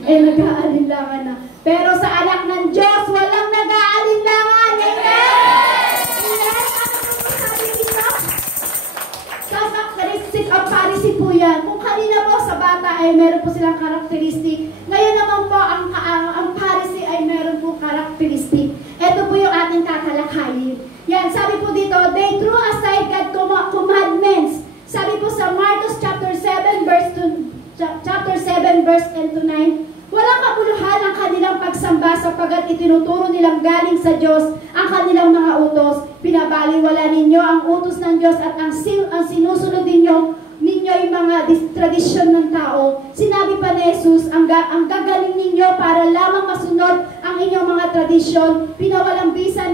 nag-aalinlangan na. Pero sa anak ng Diyos, walang nag-aalinlangan. Amen? Characteristic of Pharisee po yan. Kung kanina po sa bata ay meron po silang karakteristik. Ngayon naman po, ang Pharisee ay meron po karakteristik. Ito po yung ating tatalakayin. Yan, sabi po dito, they threw aside God's commandments. Sabi po sa Marcos chapter 7 verse 10 to 9, walang kabuluhan ang kanilang pagsamba sapagkat itinuturo nilang galing sa Diyos ang kanilang mga utos. Pinabaliwala ninyo ang utos ng Diyos at ang sinusunod ninyo yung mga tradisyon ng tao. Sinabi pa ni Jesus, ang gagaling ninyo para lamang masunod ang inyong mga tradisyon. Pinawalang bisa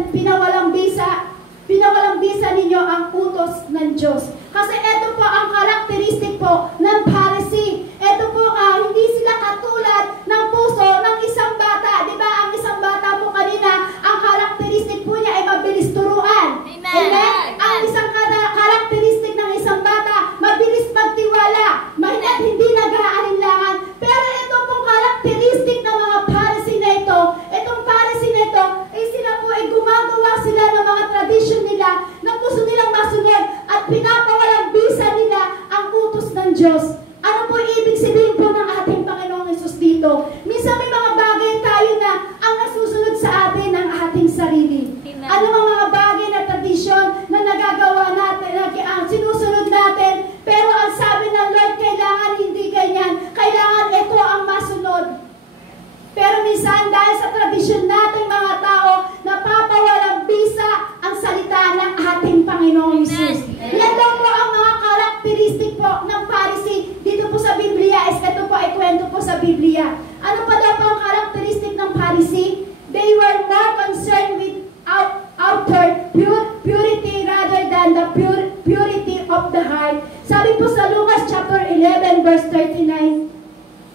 ninyo ang utos ng Diyos. Kasi ito po ang karakteristik po ng Pharisee. Ito po, hindi sila katulad ng puso ng isang bata. Di ba? Ang isang bata po kanina, ang karakteristik po niya ay mabilis turuan. Amen? Ang isang karakteristik ng isang bata, mabilis magtiwala, mahina't hindi nag-aalinlangan. Pero ito pong karakteristik ng mga Pharisee na ito, itong Pharisee na ito, ay sila po ay gumagawa sila ng mga tradisyon nila na gusto nilang masunod at pinapawalang bisa nila ang utos ng Diyos. Ano po ibig sabihin po ng ating Panginoong Hesus dito? Minsan may mga bagay tayo na ang nasusunod sa atin ang ating sarili. Ano mga bagay na tradisyon na nagagawa natin, sinusunod natin, pero ang sabi ng Lord, kailangan hindi ganyan. Kailangan ito ang masunod. Pero minsan dahil sa tradisyon natin mga tao, napapawalang bisa ang salita ng ating Panginoong Hesus. Yan daw po ang mga karakteristik po ng Pharisee dito po sa Biblia. Ito po ay kwento po sa Biblia. Ano pa daw po ang karakteristik ng Pharisee? They were more concerned with outer purity rather than the purity of the heart. Sabi po sa Lucas chapter 11 verse 39,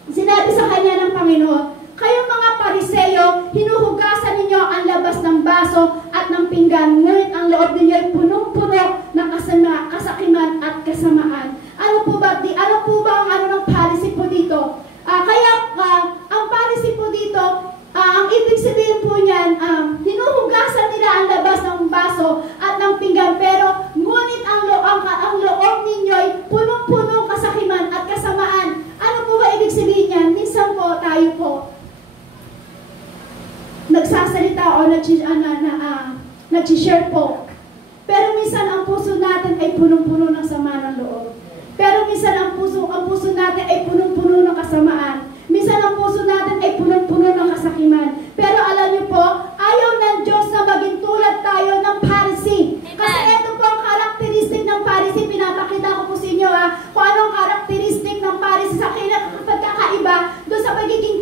sinabi sa kanya ng Panginoon, kayong mga Pariseo, hinuhugasan ninyo ang labas ng baso at ng pinggan, ngunit ang loob ninyo ay punong-puno ng kasakiman at kasamaan. Ano po ba ang ano ng Pharisee po dito? Ang Pharisee po dito, ang ibig sabihin po niyan, hinuhugasan nila ang labas ng baso at ng pinggan, pero ngunit ang loob ninyo ay punong-punong kasakiman at kasamaan. Ano po ba ibig sabihin niyan? Minsan po tayo po nagsasalita o nag-share po. Pero minsan ang puso natin ay punong-puno ng sama ng loob. Pero minsan ang puso natin ay punong-puno ng kasamaan. Minsan ang puso natin ay punong-puno ng kasakiman. Pero alam niyo po, ayaw ng Diyos na maging tulad tayo ng Pharisee. Kasi ito po ang karakteristik ng Pharisee. Pinapakita ko po sa inyo kung anong karakteristik ng Pharisee sa pagkakaiba doon sa pagiging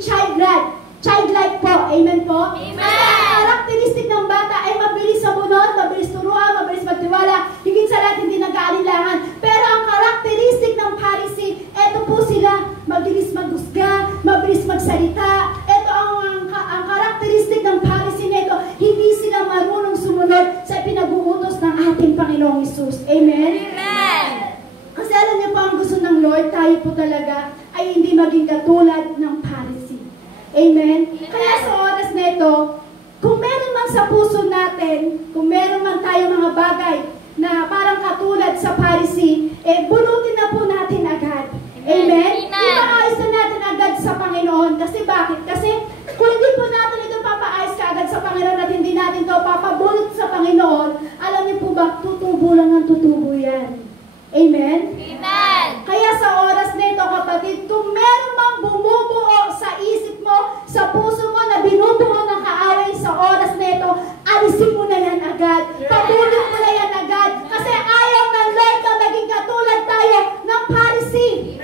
childlike po. Amen po? Amen! Kasi ang karakteristik ng bata ay mabilis sa bunod, mabilis turuan, mabilis magtiwala, higit sa lahat hindi nag-aalilangan. Pero ang karakteristik ng Pharisee, eto po sila, mabilis maghusga, mabilis magsalita. Ito ang karakteristik ng Pharisee na ito, hindi sila marunong sumunod sa pinag-uutos ng ating Panginoong Hesus. Amen? Amen! Kasi alam niyo po, ang gusto ng Lord, tayo po talaga ay hindi maging katulad ng Pharisee. Amen? Kaya sa oras na ito, kung meron man sa puso natin, kung meron man tayo mga bagay na parang katulad sa Pharisee, bunutin na po natin agad. Amen? Ipaayos na natin agad sa Panginoon. Kasi bakit? Kasi kung hindi po natin ito papaayos ka agad sa Panginoon at hindi natin ito papabunot sa Panginoon, alam niyo po ba, tutubo lang ang tutubo yan. Amen? Amen! Kaya sa oras na ito, kapatid, kung meron mang bumubuo sa isip mo, sa puso mo na binubuo ng kaaway sa oras na ito, alisin mo na yan agad. Pabulot mo na yan agad. Kasi ayaw ng Lord na maging katulad tayo ng Pharisee.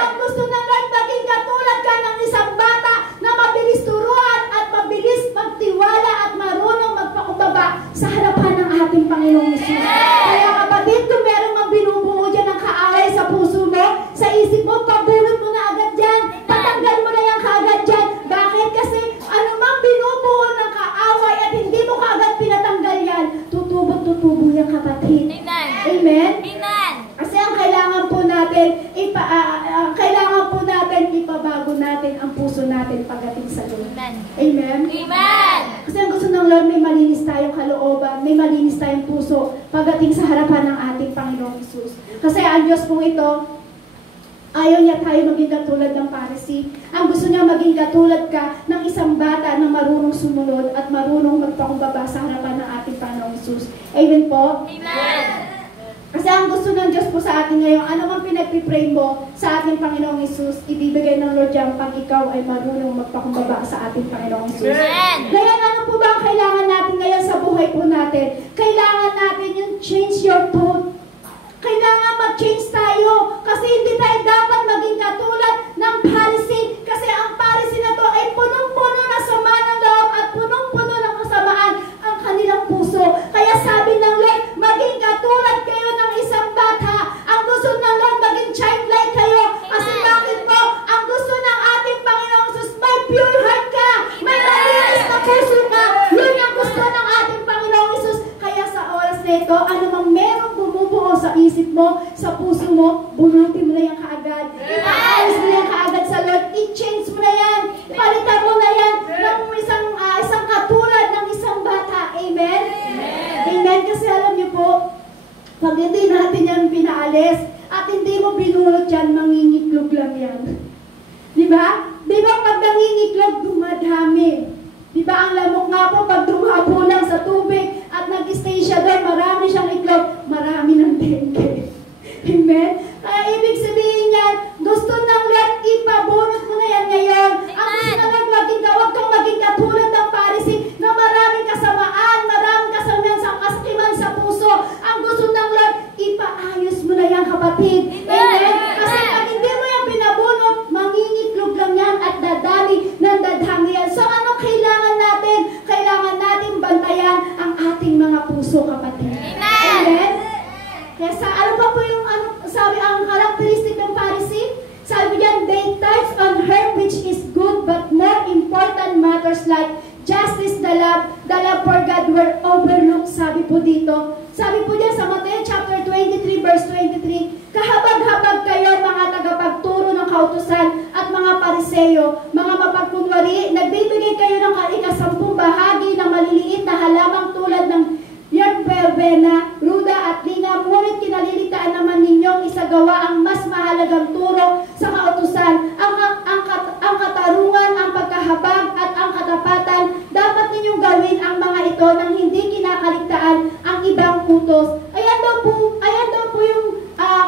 Ang gusto ng Lord maging katulad ka ng isang bata na mabilis turuan at mabilis magtiwala at marunong magpakumbaba sa harapan ng ating Panginoong Hesus. Kaya kapatid, kung meron mang binubuo dyan ng kaaway sa puso mo, sa isip mo, pabulot mo na agad dyan. Patanggal mo na yan kaagad dyan. Bakit? Kasi anumang binubuo ng kaaway at hindi mo kaagad pinatanggal yan, tutubo yan kapatid. Amen? Amen? Amen. Kasi ang kailangan po natin, ipabago natin ang puso natin pagdating sa Lord. Amen? Amen? Amen. Kasi ang gusto ng Lord, may malinis tayong kalooban, may malinis tayong puso pagdating sa harapan ng ating Panginoong Hesus. Kasi ang Diyos pong ito, ayaw niya tayo maging katulad ng Pharisee. Ang gusto niya maging katulad ka ng isang bata na marunong sumunod at marunong magpakumbaba sa harapan ng ating Panginoong Hesus. Jesus. Amen po? Amen. Kasi ang gusto ng Diyos po sa atin ngayon, ano man pinagpipray mo sa ating Panginoong Jesus, ibibigay ng Lord yan pag ikaw ay marunong magpakumbaba sa ating Panginoong Jesus. Amen. Ngayon, ano po ba ang kailangan natin ngayon sa buhay po natin? Kailangan natin yung change your thought. Kailangan mag-change tayo kasi hindi tayo dapat maging katulad ng Pharisee. Kasi ang Pharisee na to ay punong-puno na sama ng loob at punong-puno ng kasamaan ang kanilang puso. Kaya sabi ng Lord, maging katulad kayo ng isang bata. Ang gusto ng Lord, maging childlike kayo. Kasi bakit po? Ang gusto ng ating Panginoong Jesus, may pure heart ka, may malinis na puso ka. Yun ang gusto ng ating Panginoong Jesus. Kaya sa oras na ito, anumang merong bumubuo sa isip mo, sa puso mo, bunutin mo na yan kaagad. Ipaayos mo na yan kaagad sa Lord. I-change mo na yan. Palitan mo na yan ng isang katulad ng isang bata. Amen? Amen. Kasi alam niyo po, pag hindi natin yan pinaalis at hindi mo binulot yan, mangingiklog lang yan. Di ba? Di ba pag nangingiklog, dumadami. Di ba ang lamok nga po, pag dumapo lang sa tubig at nag-stay siya doon, marami siyang iklog, marami ng dengue. Amen? Kaya ibig sabihin yan, gusto ng Lord, ipabunot mo na yan ngayon. Ang gusto na huwag kang maging katulad ng Pharisee na maraming kasamaan, maraming kasakiman sa puso. Ang gusto ng Lord, ipaayos mo na yan, kapatid. Amen? Kasi pag hindi mo yan pinabunot, mangingiklog lang yan at dadami ng dadami yan. So ano kailangan natin? Kailangan natin bantayan ang ating mga puso, kapatid. Amen? Kaya ano pa po yung sabi ang characteristic ng Pharisee? Sabi diyan, they touch on her which is good, but more important matters like justice, the love for God were overlooked. Sabi po dito. Sabi po diyan sa Matthew chapter 23 verse 23, kahabag-habag kayo mga tagapagturo ng kautusan at mga Pariseyo, mga mapagkunwari, nagbibigay kayo ng ika-10 bahagi ng maliliit na halamang tulad ng verbena, ruda at lingam, ngunit kinalilitaan naman ninyong isagawa ang mas mahalagang turo sa kautusan, ang katarungan, ang pagkahabag at ang katapatan. Dapat ninyong gawin ang mga ito nang hindi kinakaligtaan ang ibang utos. Ayan daw po yung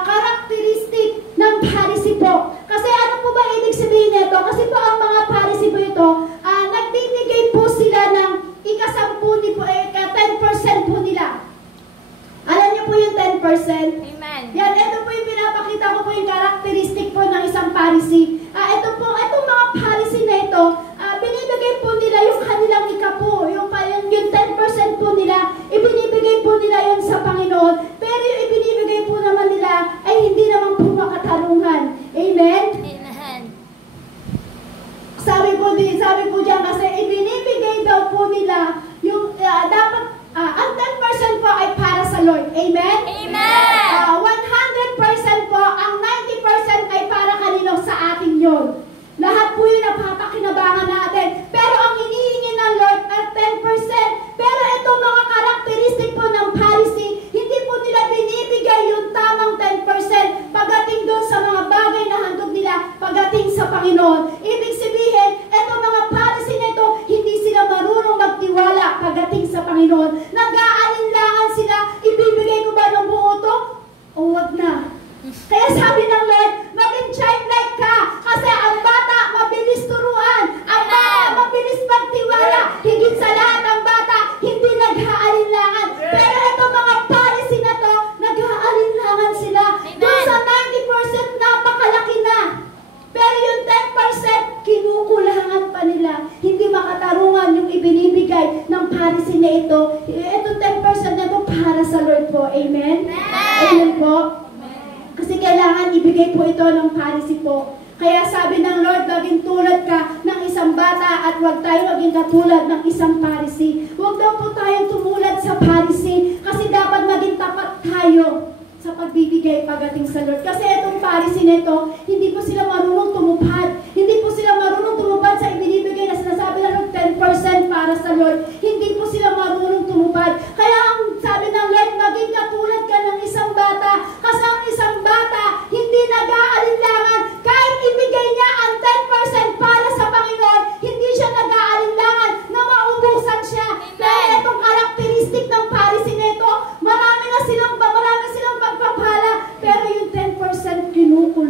karakteristik ng Pharisee po. Kasi ano po ba ibig sabihin nito? Kasi po ang mga Pharisee po ito, nagbibigay po sila ng ika-10 po, 10% po nila. Alam niyo po yung 10%? Amen. Yan, ito po yung pinapakita ko po yung karakteristik po ng isang Pharisee. Itong mga Pharisee na ito, binibigay po nila yung kanilang ika-po, yung 10% po nila, ibinibigay po nila yun sa Panginoon. Pero yung ibinibigay po naman nila ay hindi naman po makatarungan. Amen? Amen. Sabi po diyan kasi ibinibigay daw po nila yung dapat ang 10% po ay para sa Lord. Amen? Amen. 100% po, ang 90% ay para kanino? Sa atin yun. Lahat po yun napapakinabangan natin. Pero ang hinihingi ng Lord ay 10%. Pero itong mga karakteristik po ng Pharisee, hindi po nila binibigay yung tamang 10% pagdating doon sa mga bagay na handog nila pagdating sa Panginoon. Ibig sabihin, itong mga Pharisee na ito, hindi sila marunong magtiwala pagdating sa Panginoon. Nag-aalinlangan sila, ibibigay ko ba ng buo to? O wag na. Kaya sabi ng Lord, maging childlike ka. Kasi ang bata, mabilis turuan. Ang bata, mabilis magtiwala. Higit sa lahat, ang bata, hindi nag-aalinlangan. Pero itong mga Pharisee na to, nag-aalinlangan sila. Doon sa 90%, napakalaki na. Pero yung 10%, kinukulangan pa nila. Hindi makatarungan yung ibinibigay ng Pharisee na ito. Itong 10% na ito para sa Lord po. Amen? Amen po. Kasi kailangan ibigay po ito ng Pharisee po. Kaya sabi ng Lord, maging tulad ka ng isang bata at huwag tayo maging katulad ng isang Pharisee. Huwag daw po tayong tumulad sa Pharisee kasi dapat maging tapat tayo sa pagbibigay pagdating sa Lord. Kasi itong Pharisee nito, hindi po sila marunong tumupad. Hindi po sila marunong tumupad sa ibinibigay na sinasabi ng Lord, 10% para sa Lord. Hindi po sila marunong tumupad. Kaya ang sabi ng Lord, maging katulad ka ng isang bata. Kasi ang isang bata, hindi nag-aalinlangan. Kahit ibigay niya ang 10% para sa Panginoon, hindi siya nag-aalinlangan na maubusan siya. Dahil itong karakteristik ng Pharisee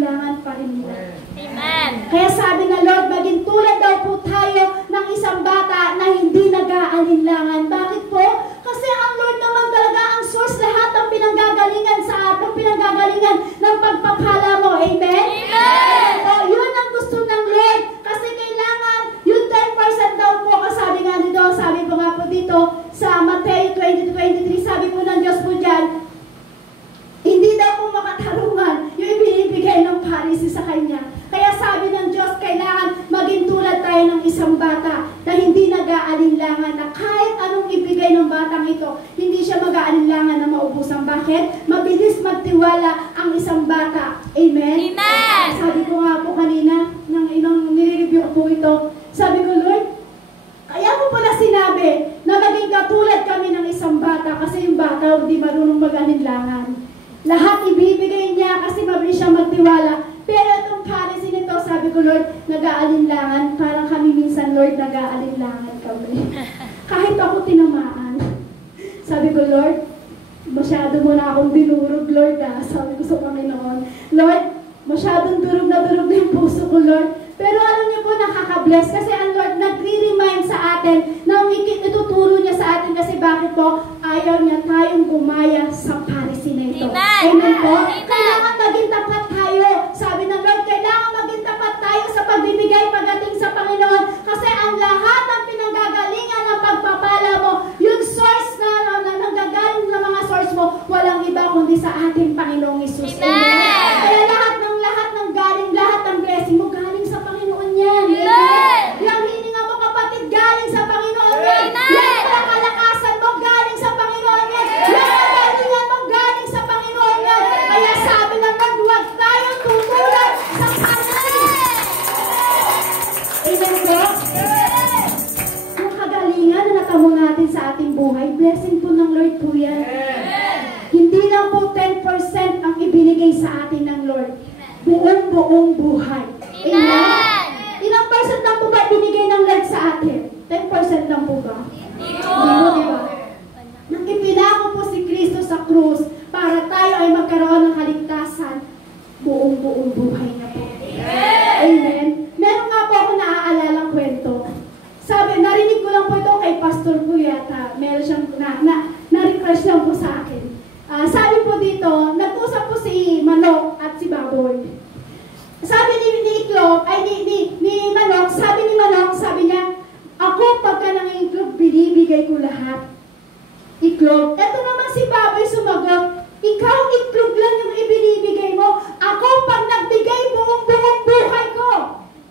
kailangan pa rin nila. Amen. Kaya sabi na Lord, maging tulad daw po tayo ng isang bata na hindi nag-aalinlangan. Bakit po? Kasi ang Lord naman talaga ang source lahat ng pinanggagalingan sa ating pinanggagalingan ng pagpapala mo. Amen? Amen. So, yun ang gusto ng Lord. Kasi kailangan, yung 10% daw po, sabi nga dito, sabi ko nga po dito, sa Matthew 20:23, sabi po ng Diyos po dyan, hindi daw po makatarungan yung ibinibigay ng Pharisee sa kanya. Kaya sabi ng Diyos, kailangan maging tulad tayo ng isang bata na hindi nag-aalinlangan, na kahit anong ibigay ng batang ito, hindi siya mag-aalinlangan na maubusan. Bakit? Mabilis magtiwala ang isang bata. Amen? Amen. Sabi ko nga po kanina, nang nire-review ko po ito, sabi ko, Lord, kaya mo pala sinabi na maging katulad kami ng isang bata kasi yung bata hindi marunong mag-alinlangan. Lahat ibibigay niya kasi mabilis siya magtiwala. Pero itong Pharisee nito, sabi ko, Lord, nag-aalinlangan. Parang kami minsan, Lord, nag-aalinlangan kami. Kahit ako tinamaan. Sabi ko, Lord, masyado mo na akong dinurog, Lord, sabi ko sa Panginoon. Lord, masyadong durog na yung puso ko, Lord. Pero alam niyo po, nakaka-bless kasi ang Lord nagre-remind sa atin na ituturo niya sa atin kasi bakit po ayaw niya tayong gumaya sa Pharisee na ito. Amen. Amen po? Amen. Kailangan maging tapat tayo. Sabi ng Lord, kailangan maging tapat tayo sa pagbibigay pagdating sa Panginoon kasi ang lahat ng pinanggagalingan ng pagpapala mo, yung source na nanggagaling ng mga source mo, walang iba kundi sa ating Panginoong Hesus. Amen. Kaya lahat ng galing, lahat ng blessing mo galing sa Panginoon yan. Amen. Yung hininga mo kapatid, galing sa Panginoon yan. Amen. Yung kalakasan mo, galing sa Panginoon yan. Yung kagalingan mo, galing sa Panginoon yan. Kaya sabi ng Lord, huwag tayong tutulad sa Panginoon. Amen po? Yung kagalingan na natamo natin sa ating buhay, blessing po ng Lord po yan. Hindi lang po 10% ang ibinigay sa atin ng Lord. Buong buhay. Amen? Ilang percent lang po ba binigay ng Lord sa atin? 10% lang po ba? Hindi po, di ba? Nang ipinako po si Kristo sa krus para tayo ay magkaroon ng kaligtasan, buong buhay na po. Amen? Meron nga po ako naaalang kwento. Sabi, narinig ko lang po ito kay Pastor ko yata. Meron siyang na-refresh lang po sa akin. Sabi po dito, nag-usap po si Manok at si Baboy. Sabi ni Iklog, ay ni Manok, sabi niya, ako pagka nangingiklog, binibigay ko lahat. Iklog. Eto naman si Baboy sumagot, ikaw iklog lang yung ibinibigay mo. Ako pag nagbigay buong buhay ko.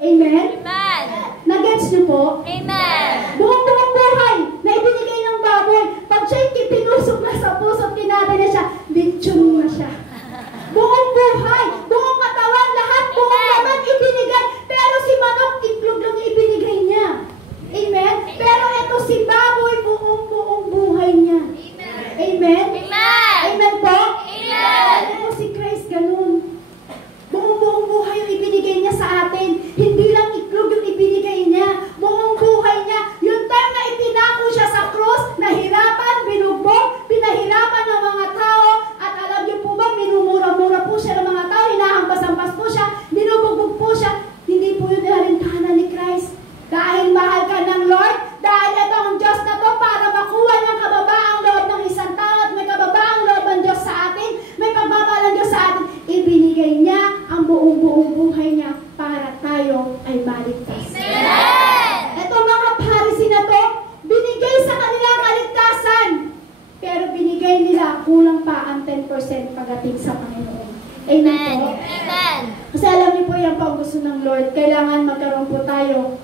Amen? Amen. Nagets niyo po? Amen. Buong buhay na ibinigay ng Baboy. Pag siya'y pinusok na sa puso, tinatay na siya, litsyon na siya. Buong buhay, buong katawan, lahat, buong laman ibinigay. Pero si Manok, iklog lang ibinigay niya. Amen? Pero ito si Baboy, buong buhay niya. Amen? Amen. Amen po? Amen. Ito si Christ, ganun. Buong buhay yung ibinigay niya sa atin. Hindi lang iklog yung ibinigay niya. Buong buhay niya. Yung time na ipinako siya sa cross, nahirapan, binugbog, pinahirapan ng mga tao. At alam niyo po ba, minumura-mura po siya ng mga tao, hinahampas-hampas po siya, binubugbog po siya. Hindi po yun narintahanan ni Christ. Dahil mahal ka ng Lord, dahil ito ang Diyos na to para makuha niyang kababaang loob ng isang tao at may kababaang loob ng Diyos sa atin, may pagmamahal ng Diyos sa atin, ibinigay niya ang buong buhay niya para tayo ay maligtas. Ito mga Pharisee na to, binigay sa kanilang kaligtasan, pero binigay nila kulang pa ang 10% pagdating sa Panginoon. Amen po? Amen. Kasi alam niyo po yan po ang gusto ng Lord. Kailangan magkaroon po tayo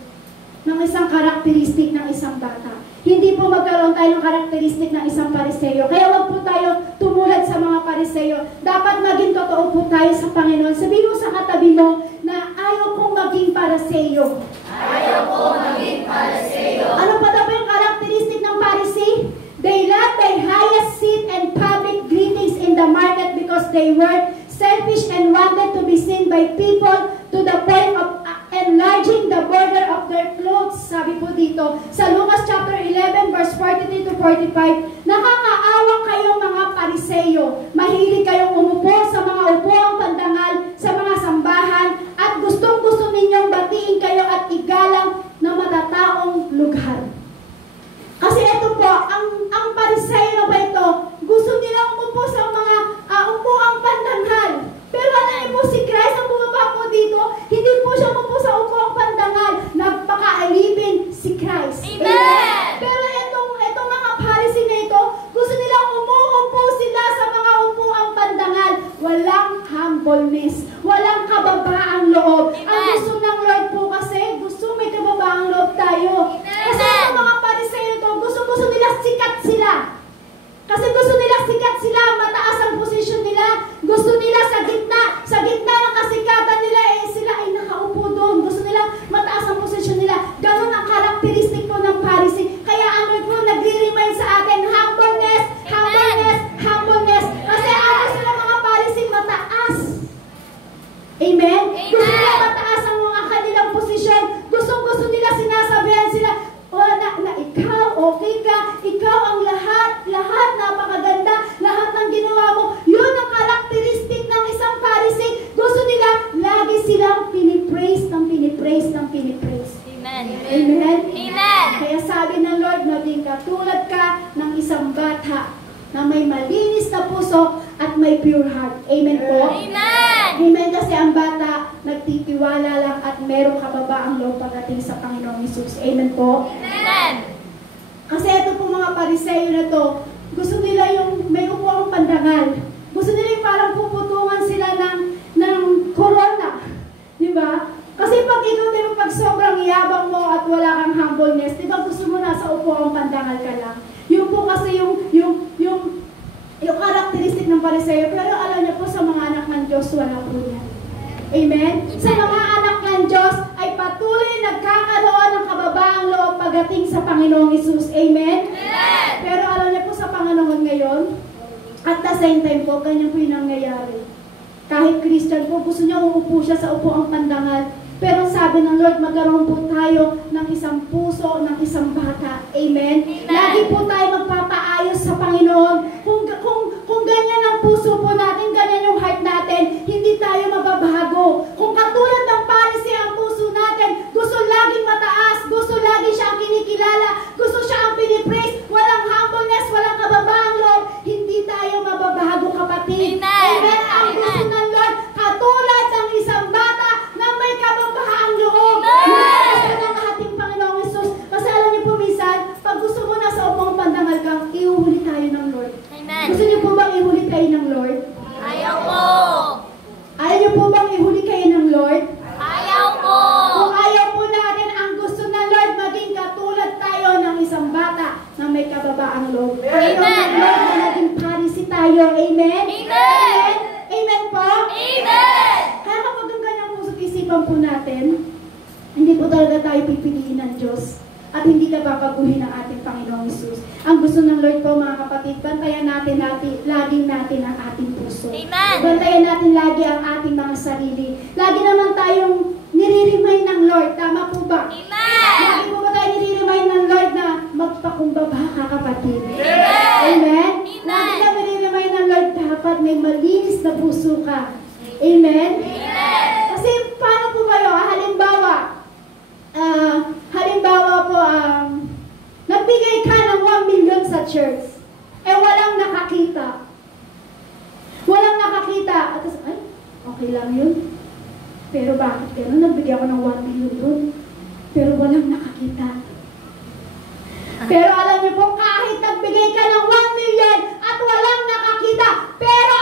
ng isang karakteristik ng isang bata. Hindi po magkaroon tayo ng karakteristik ng isang Pariseyo. Kaya wag po tayo tumulad sa mga Pariseyo. Dapat maging totoo po tayo sa Panginoon. Sabihin mo sa katabi mo na ayaw kong maging Pariseyo. Ayaw ko maging Pariseyo. Ano pa daw yung karakteristik ng Pharisee? They left their highest seat and public greetings in the market because they were selfish and wanted to be seen by people to the point of enlarging the border of their clothes. Sabi po dito, sa Lucas chapter 11, verse 43 to 45, nakakaawa kayong mga Pariseyo. Mahilig kayong umupo sa mga upuang pandangal, sa mga humbleness. Walang kababaang loob. Amen. Ang gusto ng Lord po kasi, gusto may kababaang loob tayo. Kasi yung mga Pariseo to, gusto nila sikat sila. Kasi gusto nila sikat sila, mataas ang posisyon nila. Gusto nila sa gitna ng kasikatan nila, sila ay nakaupo doon. Gusto nila mataas ang posisyon nila. Ganon ang karakteristik po ng Pharisee. Kaya ang Lord po nagre-remind sa atin, humbleness, humbleness, humbleness. Kasi ang gusto ng mga Pharisee mataas. Amen? Gusto nila mataas ang mga kanilang posisyon. Gusto nila sinasabihan sila, na ikaw, okay ka, ikaw ang lahat, napakaganda, lahat ng ginawa mo. Yun ang karakteristik ng isang Pharisee. Gusto nila, lagi silang pinipraise. Amen. Amen? Amen. Kaya sabi ng Lord, maging katulad ka ng isang bata na may malinis na puso at may pure heart. Amen po? Amen. Amen, kasi ang bata nagtitiwala lang at merong kababaang loob pagdating sa Panginoong Hesus. Amen po? Amen. Kasi ito po mga Pariseo na to, gusto nila yung may upuang pandangal. Gusto nila yung parang puputungan sila ng corona. Di ba? Kasi pag ikaw, di ba, pag sobrang yabang mo at wala kang humbleness, di ba gusto mo nasa upuang pandangal ka lang? Yun po kasi yung karakteristik ng Pariseo. Pero alam niyo po, sa mga anak ng Diyos, wala po yan. Amen? Sa mga anak ng Diyos ay patuloy nagkakaroon ng kababaang loob pagdating sa Panginoong Hesus. Amen? Amen. Pero alam niyo po sa Panginoon ngayon, at the same time po, ganyan po yung nangyayari. Kahit Christian po, gusto niya uupo siya sa upuang pandangal. Pero sabi ng Lord, magkaroon po tayo ng isang puso, ng isang bata. Amen? Amen. Lagi po tayo magpapaayos sa Panginoon. Kung ganyan ang puso po natin, ganyan yung heart natin, hindi tayo mababago. Kung katulad ng Pharisee ang puso natin, gusto laging mataas, gusto lagi siya ang kinikilala, gusto siya ang pinipraise, walang humbleness, walang kababaang loob, hindi tayo mababago, kapatid. Amen. Amen? Ang gusto ng Lord, katulad ng isang bata na may kababaang loob. Amen. Gusto ng ating Panginoong Hesus. Kasi alam niyo po minsan, pag gusto mo na sa upang pandangal kang, iuhuli tayo ng Lord. Amen. Gusto niyo po bang ihuli kayo ng Lord? Ayaw po. Ayaw niyo po bang ihuli kayo ng Lord? Ayaw po. Kung ayaw po natin, ang gusto ng Lord, maging katulad tayo ng isang bata na may kababaang loob. Ayaw ng Lord na naging Pharisee tayo. Amen? Amen. Amen po? Amen. Kaya kapag ang ganyang puso't isipan po natin, hindi po talaga tayo pipiliin ng Diyos at hindi ka babaguhin ng ating Panginoong Hesus. Ang gusto ng Lord po, mga kapatid, bantayan natin laging natin ang ating puso. Amen. Bantayan natin lagi ang ating mga sarili. Lagi naman tayong nire-remind ng Lord. Tama po ba? Amen. Lagi po ba tayo nire-remind ng Lord na magpakumbaba ka, kapatid? Amen. Amen? Amen. Lagi ka nire-remind ng Lord, dapat may malinis na puso ka. Amen? Amen. Kasi paano po ba yun? Halimbawa po, nagbigay ka ng 1 million sa church, walang nakakita. Walang nakakita. At ay, okay lang yun. Pero bakit gano'n? Nagbigay ako ng 1 million doon. Pero walang nakakita. Pero alam niyo po, kahit nagbigay ka ng 1 million at walang nakakita, pero